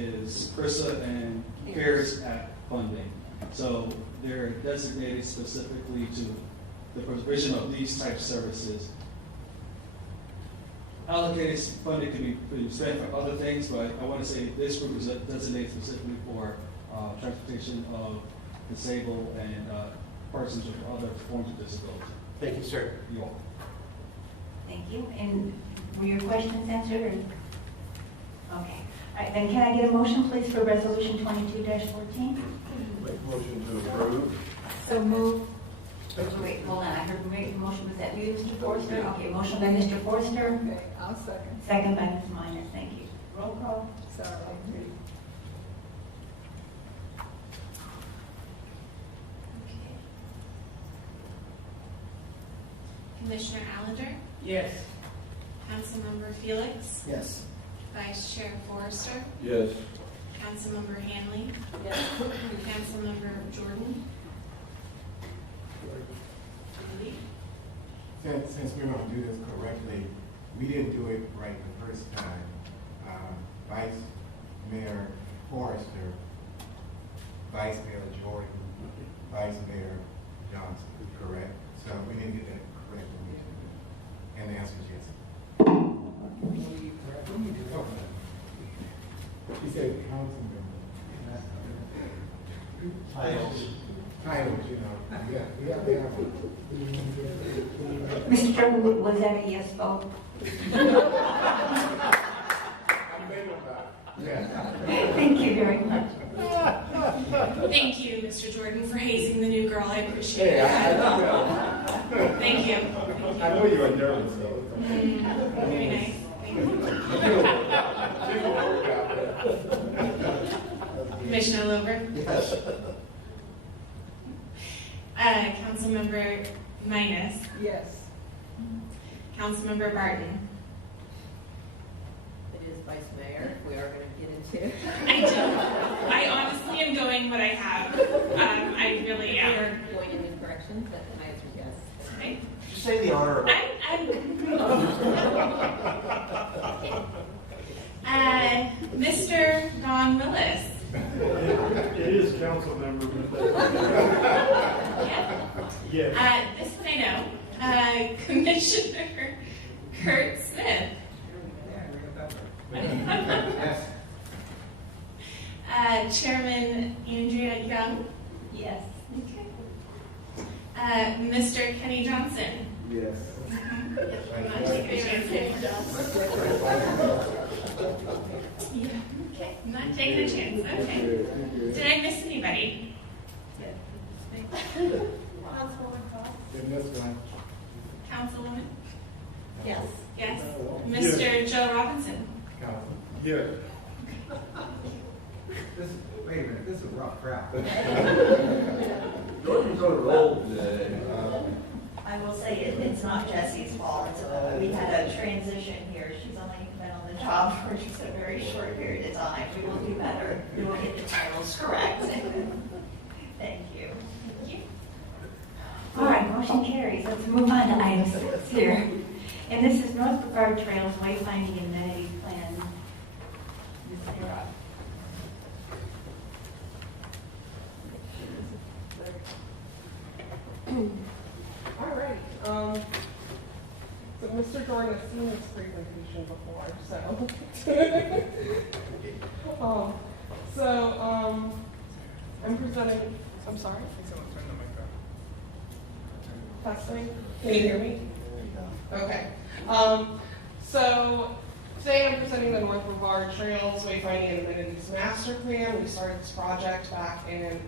CRISA and CARES Act funding. So they're designated specifically to the provision of these type services. Allocated funding can be spent for other things, but I want to say this group is designated specifically for transportation of disabled and persons with other forms of disability. Thank you, sir. You're welcome. Thank you. And were your questions answered? Okay. All right, then can I get a motion, please, for Resolution 22-14? Make motion to approve. So move. Wait, hold on. I heard make the motion. Was that you, Mr. Forster? Okay, motion by Mr. Forster. Okay, I'll second. Second by Ms. Minor. Thank you. Roll call. Sorry. Commissioner Allender, Yes. Councilmember Felix, Yes. Vice Chair Forrester, Yes. Councilmember Hanley, Yes. Councilmember Jordan. Lee. Since we're going to do this correctly, we didn't do it right the first time. Vice Mayor Forrester, Vice Mayor Jordan, Vice Mayor Johnson, correct? So we didn't get that correct. And the answer is yes. He said council member. Titles, you know. Yeah. Mr. Chairman, was that a yes vote? Thank you very much. Thank you, Mr. Jordan, for hazing the new girl. I appreciate it. Thank you. I know you were nervous, though. Very nice. Thank you. Commissioner Lover, Yes. Councilmember Minus, Yes. Councilmember Barton. It is Vice Mayor, if we are going to get into. I honestly am going what I have. I really am. If you're going in new directions, then my answer is yes. Right? Just say the honorable. Mr. Don Willis. It is council member. Yeah. Yes. This one I know. Commissioner Kurt Smith. Chairman Andrea Young. Yes. Okay. Mr. Kenny Johnson. Yes. I'm not taking a chance. Yeah. Okay. I'm not taking a chance. Okay. Did I miss anybody? Councilwoman? Yes. Yes. Mr. Joe Robinson? Yes. Wait a minute, this is a rough crowd. Jordan's on a roll today. I will say it's not Jesse's fault. We had a transition here. She's only been on the job for just a very short period of time. We will do better. We will get the titles correct. Thank you. Thank you. All right, motion carries. Let's move on to item 6 here. And this is North Brevard Trails Wayfinding Amenity Plan. Ms. Sarah. All right. So Mr. Jordan has seen this presentation before, so I'm presenting. I'm sorry. Testing. Can you hear me? Okay. So today I'm presenting the North Brevard Trails Wayfinding and Amenities Master Plan. We started this project back in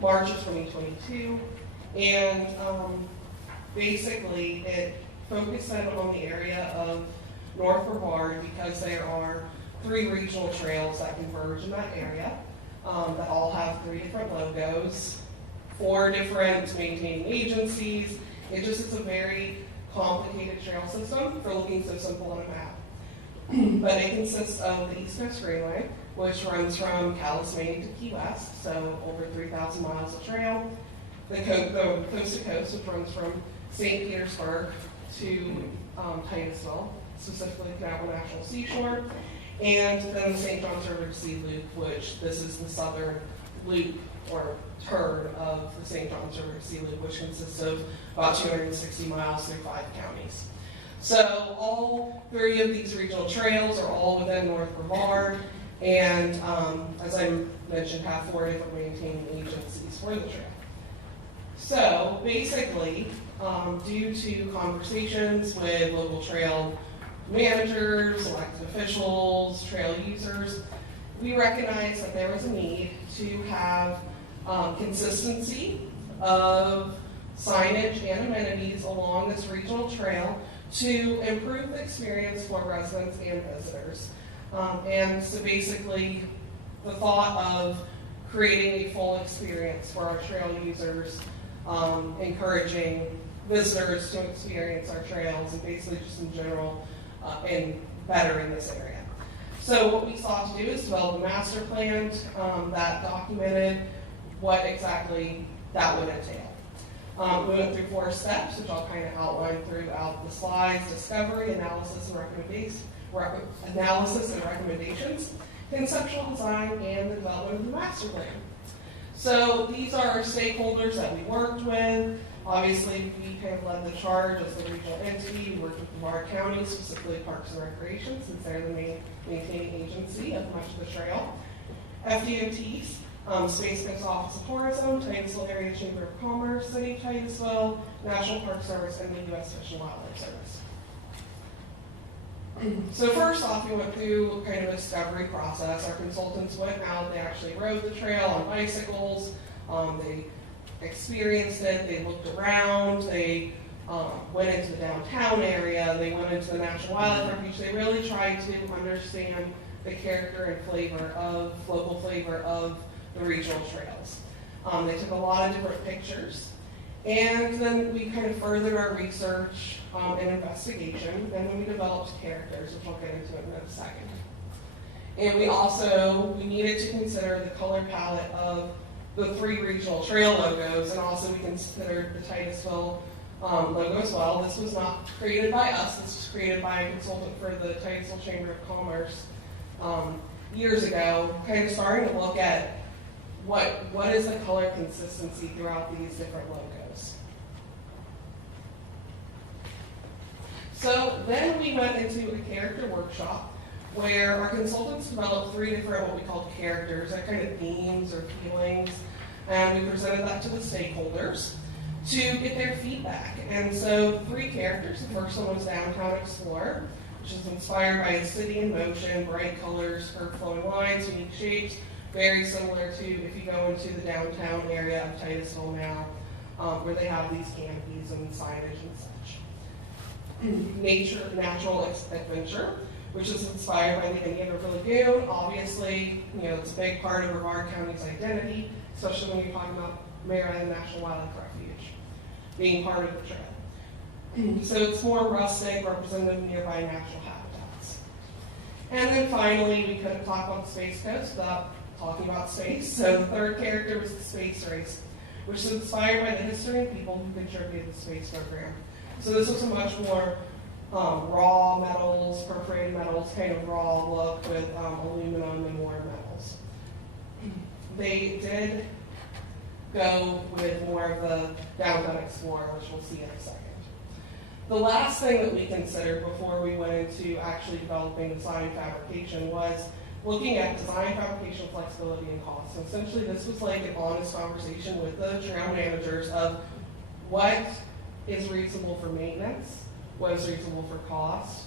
March of 2022. And basically, it focused in on the area of North Brevard because there are 3 regional trails that converge in that area that all have 3 different logos, 4 different maintaining agencies. It's a very complicated trail system for looking so simple on a map. But it consists of the East Coast Greenway, which runs from Calais, Maine to Key West, so over 3,000 miles of trail. The coast to coast, which runs from St. Petersburg to Titusville, specifically Canal National Seashore, and then the St. Johns River Sea Loop, which this is the southern loop or turn of the St. Johns River Sea Loop, which consists of about 260 miles through 5 counties. So all 3 of these regional trails are all within North Brevard, and as I mentioned, have 4 different maintaining agencies for the trail. So basically, due to conversations with local trail managers, elected officials, trail users, we recognized that there was a need to have consistency of signage and amenities along this regional trail to improve the experience for residents and visitors. And so basically, the thought of creating a full experience for our trail users, encouraging visitors to experience our trails, and basically just in general, and bettering this area. So what we sought to do is develop a master plan that documented what exactly that would entail. We went through 4 steps, which I'll kind of outline throughout the slides: discovery, analysis, and recommendations, conceptual design, and the development of the master plan. So these are our stakeholders that we worked with. Obviously, we kind of led the charge as the regional entity. We worked with Brevard County, specifically Parks and Recreation, since they're the main maintaining agency of much of the trail. FDOTs, Space Coast Office of Tourism, Titusville Area Chamber of Commerce, City of Titusville, National Park Service, and the U.S. Fish and Wildlife Service. So first off, we went through kind of a discovery process. Our consultants went out, they actually rode the trail on bicycles, they experienced it, they looked around, they went into the downtown area, they went into the National Wildlife Refuge. They really tried to understand the character and local flavor of the regional trails. They took a lot of different pictures, and then we kind of furthered our research and investigation, and then we developed characters, which I'll get into in a second. And we needed to consider the color palette of the 3 regional trail logos, and also we considered the Titusville logo as well. This was not created by us, this was created by a consultant for the Titusville Chamber of Commerce years ago, kind of starting to look at what is the color consistency throughout these different logos. So then we went into a character workshop where our consultants developed 3 different what we called characters, that kind of themes or feelings, and we presented that to the stakeholders to get their feedback. And so 3 characters. The first one was Downtown Explorer, which is inspired by a city in motion, bright colors, curved flowing lines, unique shapes, very similar to if you go into the downtown area of Titusville now, where they have these canopies and signage and such. Natural Adventure, which is inspired by the Indian River Lagoon. Obviously, it's a big part of Brevard County's identity, especially when you're talking about Mare Island National Wildlife Refuge being part of the trail. So it's more rustic, representative of nearby natural habitats. And then finally, we couldn't talk about the Space Coast without talking about space. So the 3rd character was the Space Race, which is inspired by the history and people who contributed to the space program. So this was a much more raw metals, perforated metals, kind of raw look with aluminum and more metals. They did go with more of the Downtown Explorer, which we'll see in a second. The last thing that we considered before we went into actually developing design fabrication was looking at design fabrication flexibility and cost. So essentially this was like an honest conversation with the trail managers of what is reasonable for maintenance, what is reasonable for cost,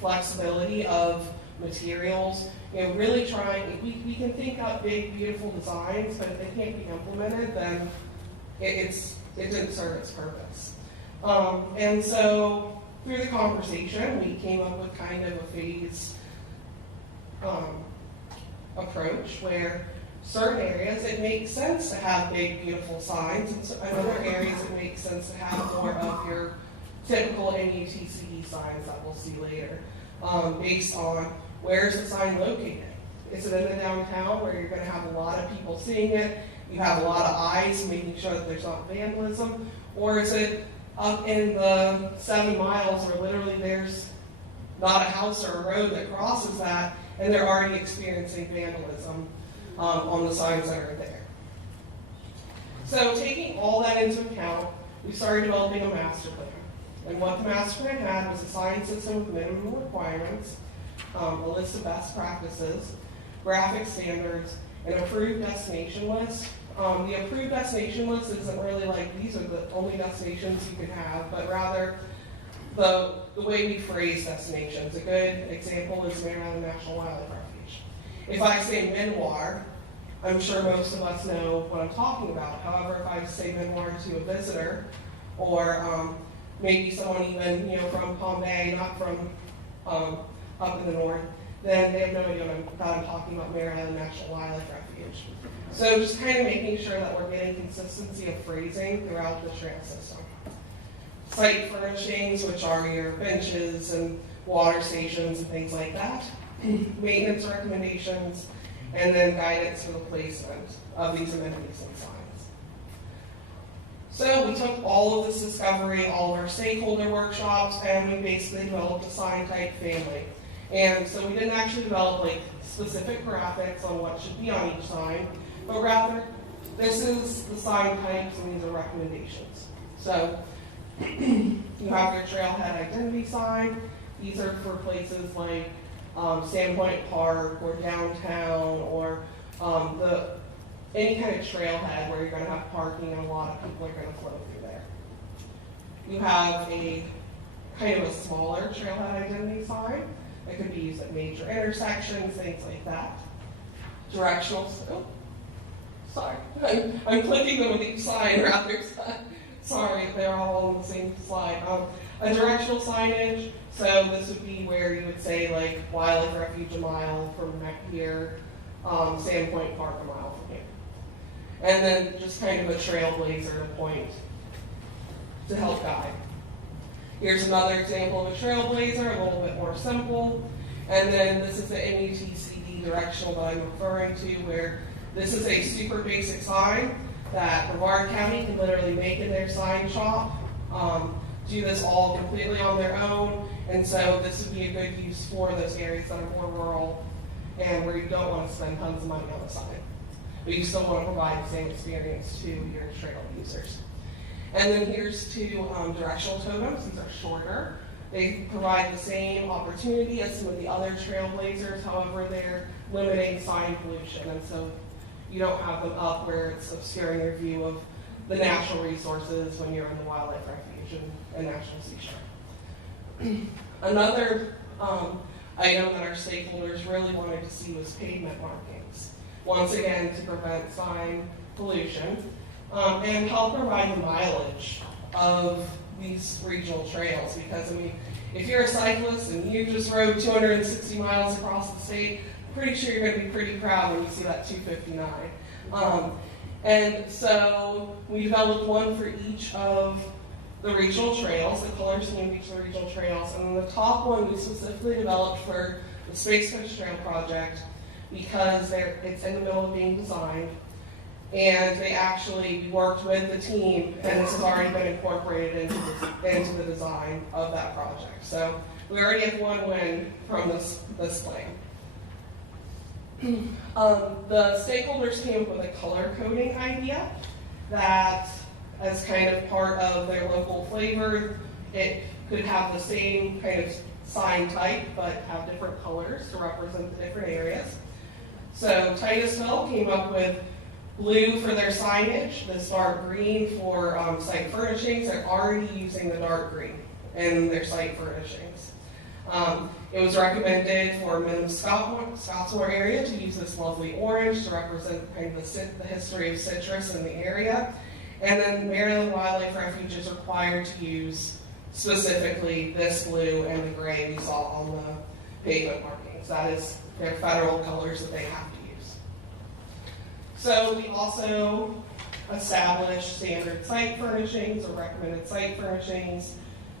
flexibility of materials, really trying, we can think up big, beautiful designs, but if they can't be implemented, then it didn't serve its purpose. And so through the conversation, we came up with kind of a phased approach where certain areas it makes sense to have big, beautiful signs, and so in other areas it makes sense to have more of your typical MUTCD signs that we'll see later, based on where's the sign located. Is it in the downtown where you're going to have a lot of people seeing it, you have a lot of eyes making sure that there's not vandalism, or is it up in the 7 miles where literally there's not a house or a road that crosses that, and they're already experiencing vandalism on the signs that are there. So taking all that into account, we started developing a master plan. And what the master plan had was a sign system with minimum requirements, a list of best practices, graphic standards, an approved destination list. The approved destination list isn't really like these are the only destinations you can have, but rather the way we phrase destinations. A good example is Maryland National Wildlife Refuge. If I say Minoir, I'm sure most of us know what I'm talking about. However, if I say Minoir to a visitor, or maybe someone even from Palm Bay, not from up in the north, then they have no idea what I'm talking about Maryland National Wildlife Refuge. So just kind of making sure that we're getting consistency of phrasing throughout the trail system. Site furnishings, which are your benches and water stations and things like that. Maintenance recommendations, and then guidance for the placement of these amenities and signs. So we took all of this discovery, all of our stakeholder workshops, and we basically developed a sign type family. And so we didn't actually develop like specific graphics on what should be on each sign, but rather this is the sign types and these are recommendations. So you have your trailhead identity sign. These are for places like Sandpoint Park or downtown or any kind of trailhead where you're going to have parking and a lot of people are going to flow through there. You have a kind of a smaller trailhead identity sign that could be used at major intersections, things like that. Directional, sorry, I'm clicking them with each sign rather. Sorry, they're all on the same slide. A directional signage, so this would be where you would say like Wildlife Refuge a mile from here, Sandpoint Park a mile from here. And then just kind of a trailblazer to point to help guide. Here's another example of a trailblazer, a little bit more simple. And then this is the MUTCD directional that I'm referring to, where this is a super basic sign that Brevard County can literally make in their sign shop, do this all completely on their own, and so this would be a good use for those areas that are more rural and where you don't want to spend tons of money on the sign, but you still want to provide the same experience to your trail users. And then here's two directional totems. These are shorter. They provide the same opportunity as some of the other trailblazers, however they're limiting sign pollution, and so you don't have them up where it's obscuring your view of the natural resources when you're in the wildlife refuge and national seashore. Another item that our stakeholders really wanted to see was pavement markings. Once again, to prevent sign pollution and help provide the mileage of these regional trails. Because I mean, if you're a cyclist and you just rode 260 miles across the state, pretty sure you're going to be pretty proud when you see that 259. And so we developed one for each of the regional trails, the color scheme of each of the regional trails, and then the top one we specifically developed for the Space Coast Trail project because it's in the middle of being designed. And they actually worked with the team, and this has already been incorporated into the design of that project. So we already have one win from this plan. The stakeholders came up with a color coding idea that, as kind of part of their local flavor, it could have the same kind of sign type, but have different colors to represent the different areas. So Titusville came up with blue for their signage, this dark green for site furnishings. They're already using the dark green in their site furnishings. It was recommended for Minnesota area to use this lovely orange to represent kind of the history of citrus in the area. And then Maryland Wildlife Refuge is required to use specifically this blue and the gray we saw on the pavement markings. That is their federal colors that they have to use. So we also established standard site furnishings or recommended site furnishings.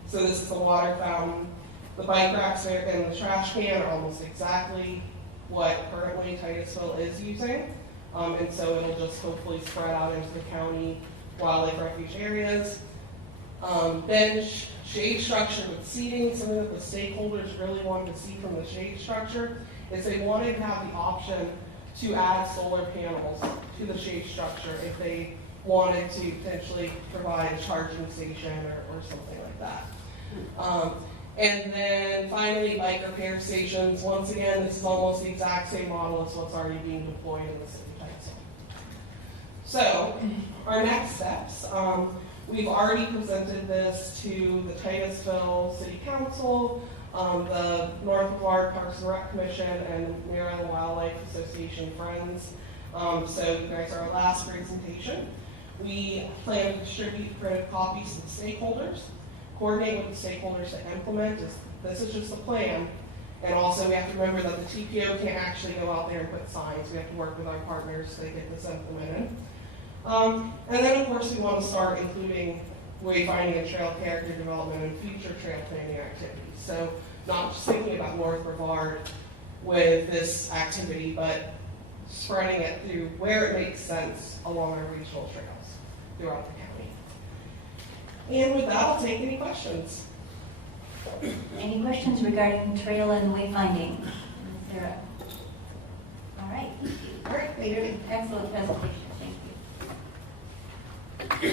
So this is the water fountain. The bike racks and the trash can are almost exactly what currently Titusville is using. And so it'll just hopefully spread out into the county wildlife refuge areas. Bench, shade structure with seating. Something that the stakeholders really wanted to see from the shade structure is they wanted to have the option to add solar panels to the shade structure if they wanted to potentially provide a charging station or something like that. And then finally, bike repair stations. Once again, this is almost the exact same model as what's already being deployed in the city of Titusville. So our next steps, we've already presented this to the Titusville City Council, the North Brevard Parks and Rec Commission, and Maryland Wildlife Association Friends. So you guys are our last presentation. We plan to distribute printed copies to the stakeholders, coordinate with the stakeholders to implement. This is just a plan. And also we have to remember that the TPO can't actually go out there and put signs. We have to work with our partners to get this implemented. And then of course we want to start including wayfinding and trail character development and future trail planning activities. So not just thinking about North Brevard with this activity, but spreading it through where it makes sense along our regional trails throughout the county. And with that, I'll take any questions. Any questions regarding trail and wayfinding? Sarah? All right. All right, thank you. Excellent presentation. Thank you.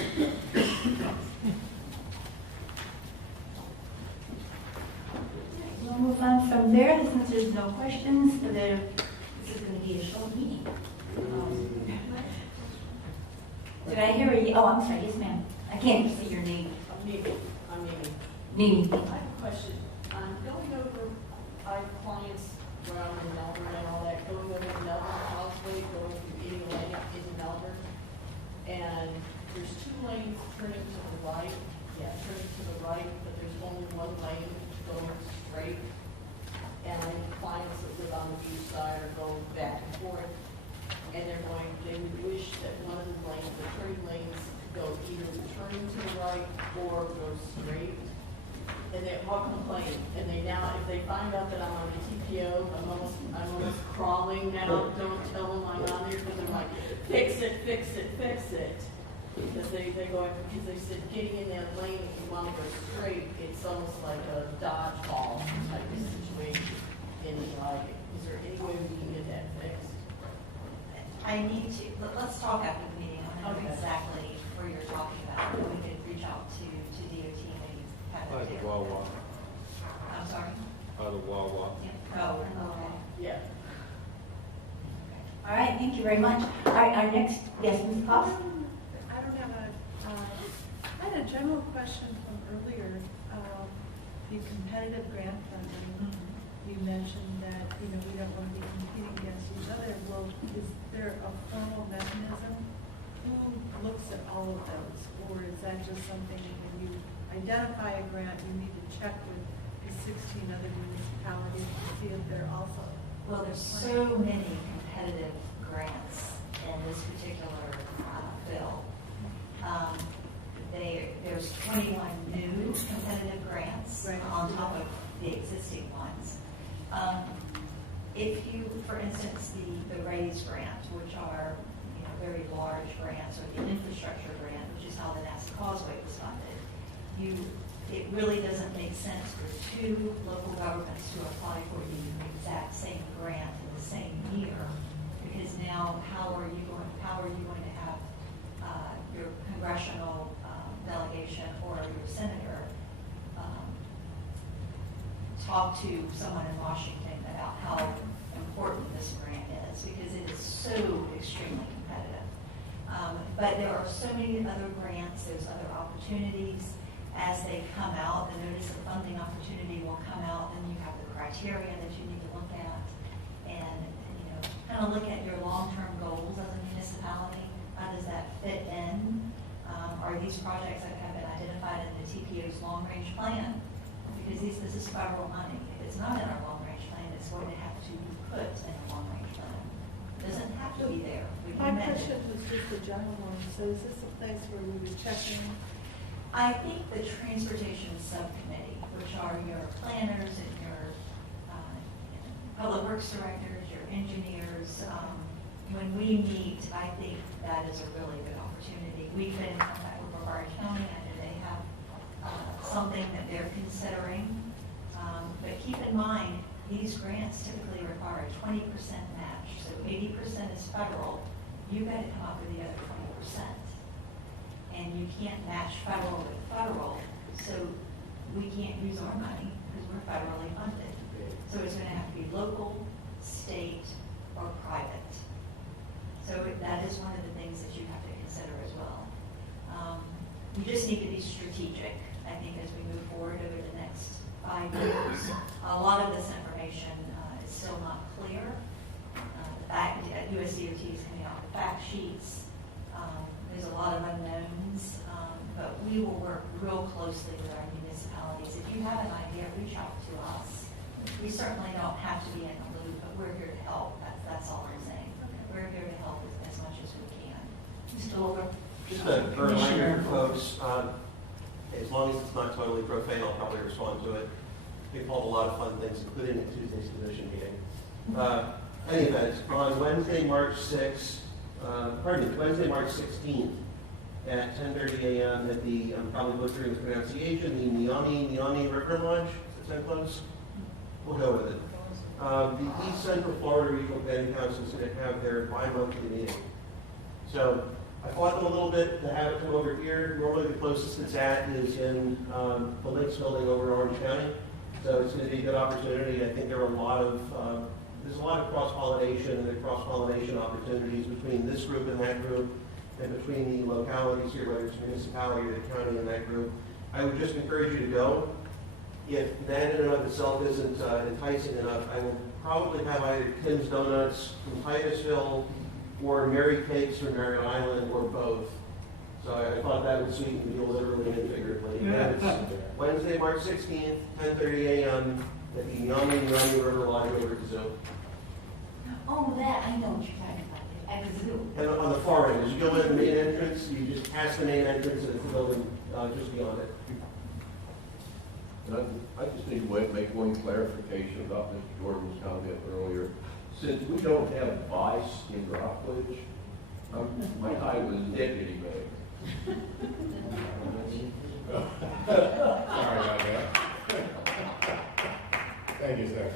We'll move on from there. Since there's no questions, this is going to be a short meeting. Did I hear a, oh, I'm sorry, yes ma'am. I can't even see your name. I'm Mimi. I have a question. Going over, I have clients around in Melbourne and all that, going over the Melbourne Causeway, going through Eating Lane into Melbourne, and there's 2 lanes turning to the right. Yeah, turning to the right, but there's only 1 lane going straight. And I have clients that live on the beach side are going back and forth, and they would wish that one of the lanes, the turning lanes, go either turning to the right or go straight. And they're all complaining. And they now, if they find out that I'm on the TPO, I'm almost crawling now. Don't tell them I'm on there because they're like, fix it, fix it, fix it. Because they said getting in that lane if you want to go straight, it's almost like a dodgeball type of situation. And like, is there any way we can get that fixed? I need to, let's talk after the meeting on exactly where you're talking about. We could reach out to DOT and maybe have By it the do. Wawa. I'm sorry? By the Wawa. Oh, okay. Yeah. All right, thank you very much. All right, our next, yes, Ms. Pops? I don't have I had a general question from earlier, the competitive grant funding. You mentioned that, we don't want to be competing against each other. Well, is there a formal mechanism? Who looks at all of those? Or is that just something when you identify a grant, you need to check with the 16 other municipalities to see if they're also? Well, there's so many competitive grants in this particular bill. There's 21 new competitive grants on top of the existing ones. If you, for instance, the RAISE grant, which are very large grants or the infrastructure grant, which is how the NASA Causeway was funded, it really doesn't make sense for two local governments to apply for the exact same grant in the same year, because now how are you going to have your congressional delegation or your senator talk to someone in Washington about how important this grant is, because it is so extremely competitive. But there are so many other grants, there's other opportunities. As they come out, the notice of funding opportunity will come out, and you have the criteria that you need to look at, and kind of look at your long-term goals as a municipality. How does that fit in? Are these projects that have been identified in the TPO's long-range plan? Because this is federal money. If it's not in our long-range plan, it's going to have to be put in a long-range plan. It doesn't have to be there. My question was just the general one, so is this a place where we would check in? I think the transportation subcommittee, which are your planners and your public works directors, your engineers, when we meet, I think that is a really good opportunity. We've been in contact with Brevard County. I know they have something that they're considering. But keep in mind, these grants typically require a 20% match. So 80% is federal. You've got to come up with the other 20%. And you can't match federal with federal, so we can't use our money because we're federally funded. So it's going to have to be local, state, or private. So that is one of the things that you have to consider as well. We just need to be strategic, I think, as we move forward over the next 5 years. A lot of this information is still not clear. The fact that USDOT is coming out with fact sheets. There's a lot of unknowns, but we will work real closely with our municipalities. If you have an idea, reach out to us. We certainly don't have to be in the loop, but we're here to help. That's all I'm saying. We're here to help as much as we can. Mr. Olber? Just a reminder for folks, as long as it's not totally profane, I'll probably respond to it. We've held a lot of fun things, including Tuesday's commission meeting. Any event, on Wednesday, March 6th, Wednesday, March 16th at 10:30 a.m. at the, I'm probably butchering the pronunciation, the Niani River Lodge. Is that close? We'll go with it. The East Central Florida Regional Planning Council is going to have their bi-monthly meeting. So I fought them a little bit to have it come over here. Normally the closest it's at is in the Lakes building over in Orange County. So it's going to be a good opportunity. I think there are a lot of there's a lot of cross-pollination and the cross-pollination opportunities between this group and that group, and between the localities here, whether it's municipality or the county and that group. I would just encourage you to go. If that in and of itself isn't enticing enough, I will probably have either Tim's Donuts from Titusville or Mary Cakes from Merritt Island, or both. So I thought that would sweeten the deal literally and figuratively. Yeah. It's Wednesday, March 16th, 10:30 a.m. at the Niani River Lodge over at the zoo. Oh, that, I know what you're talking about, at the zoo. And on the far end, as you go in the main entrance, you just pass the main entrance and it's the building just beyond it. I just need to make one clarification about Mr. Jordan's comment earlier. Since we don't have vice in Rockledge, my title was deputy mayor. Sorry about that. Thank you, sir.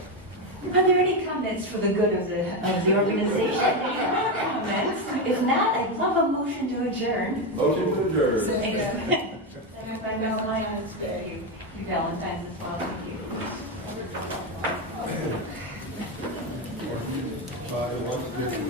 Are there any comments for the good of the organization? Comments? If not, I'd love a motion to adjourn. Motion to adjourn. Thank you. Thank you. You Valentine's as well. Thank you.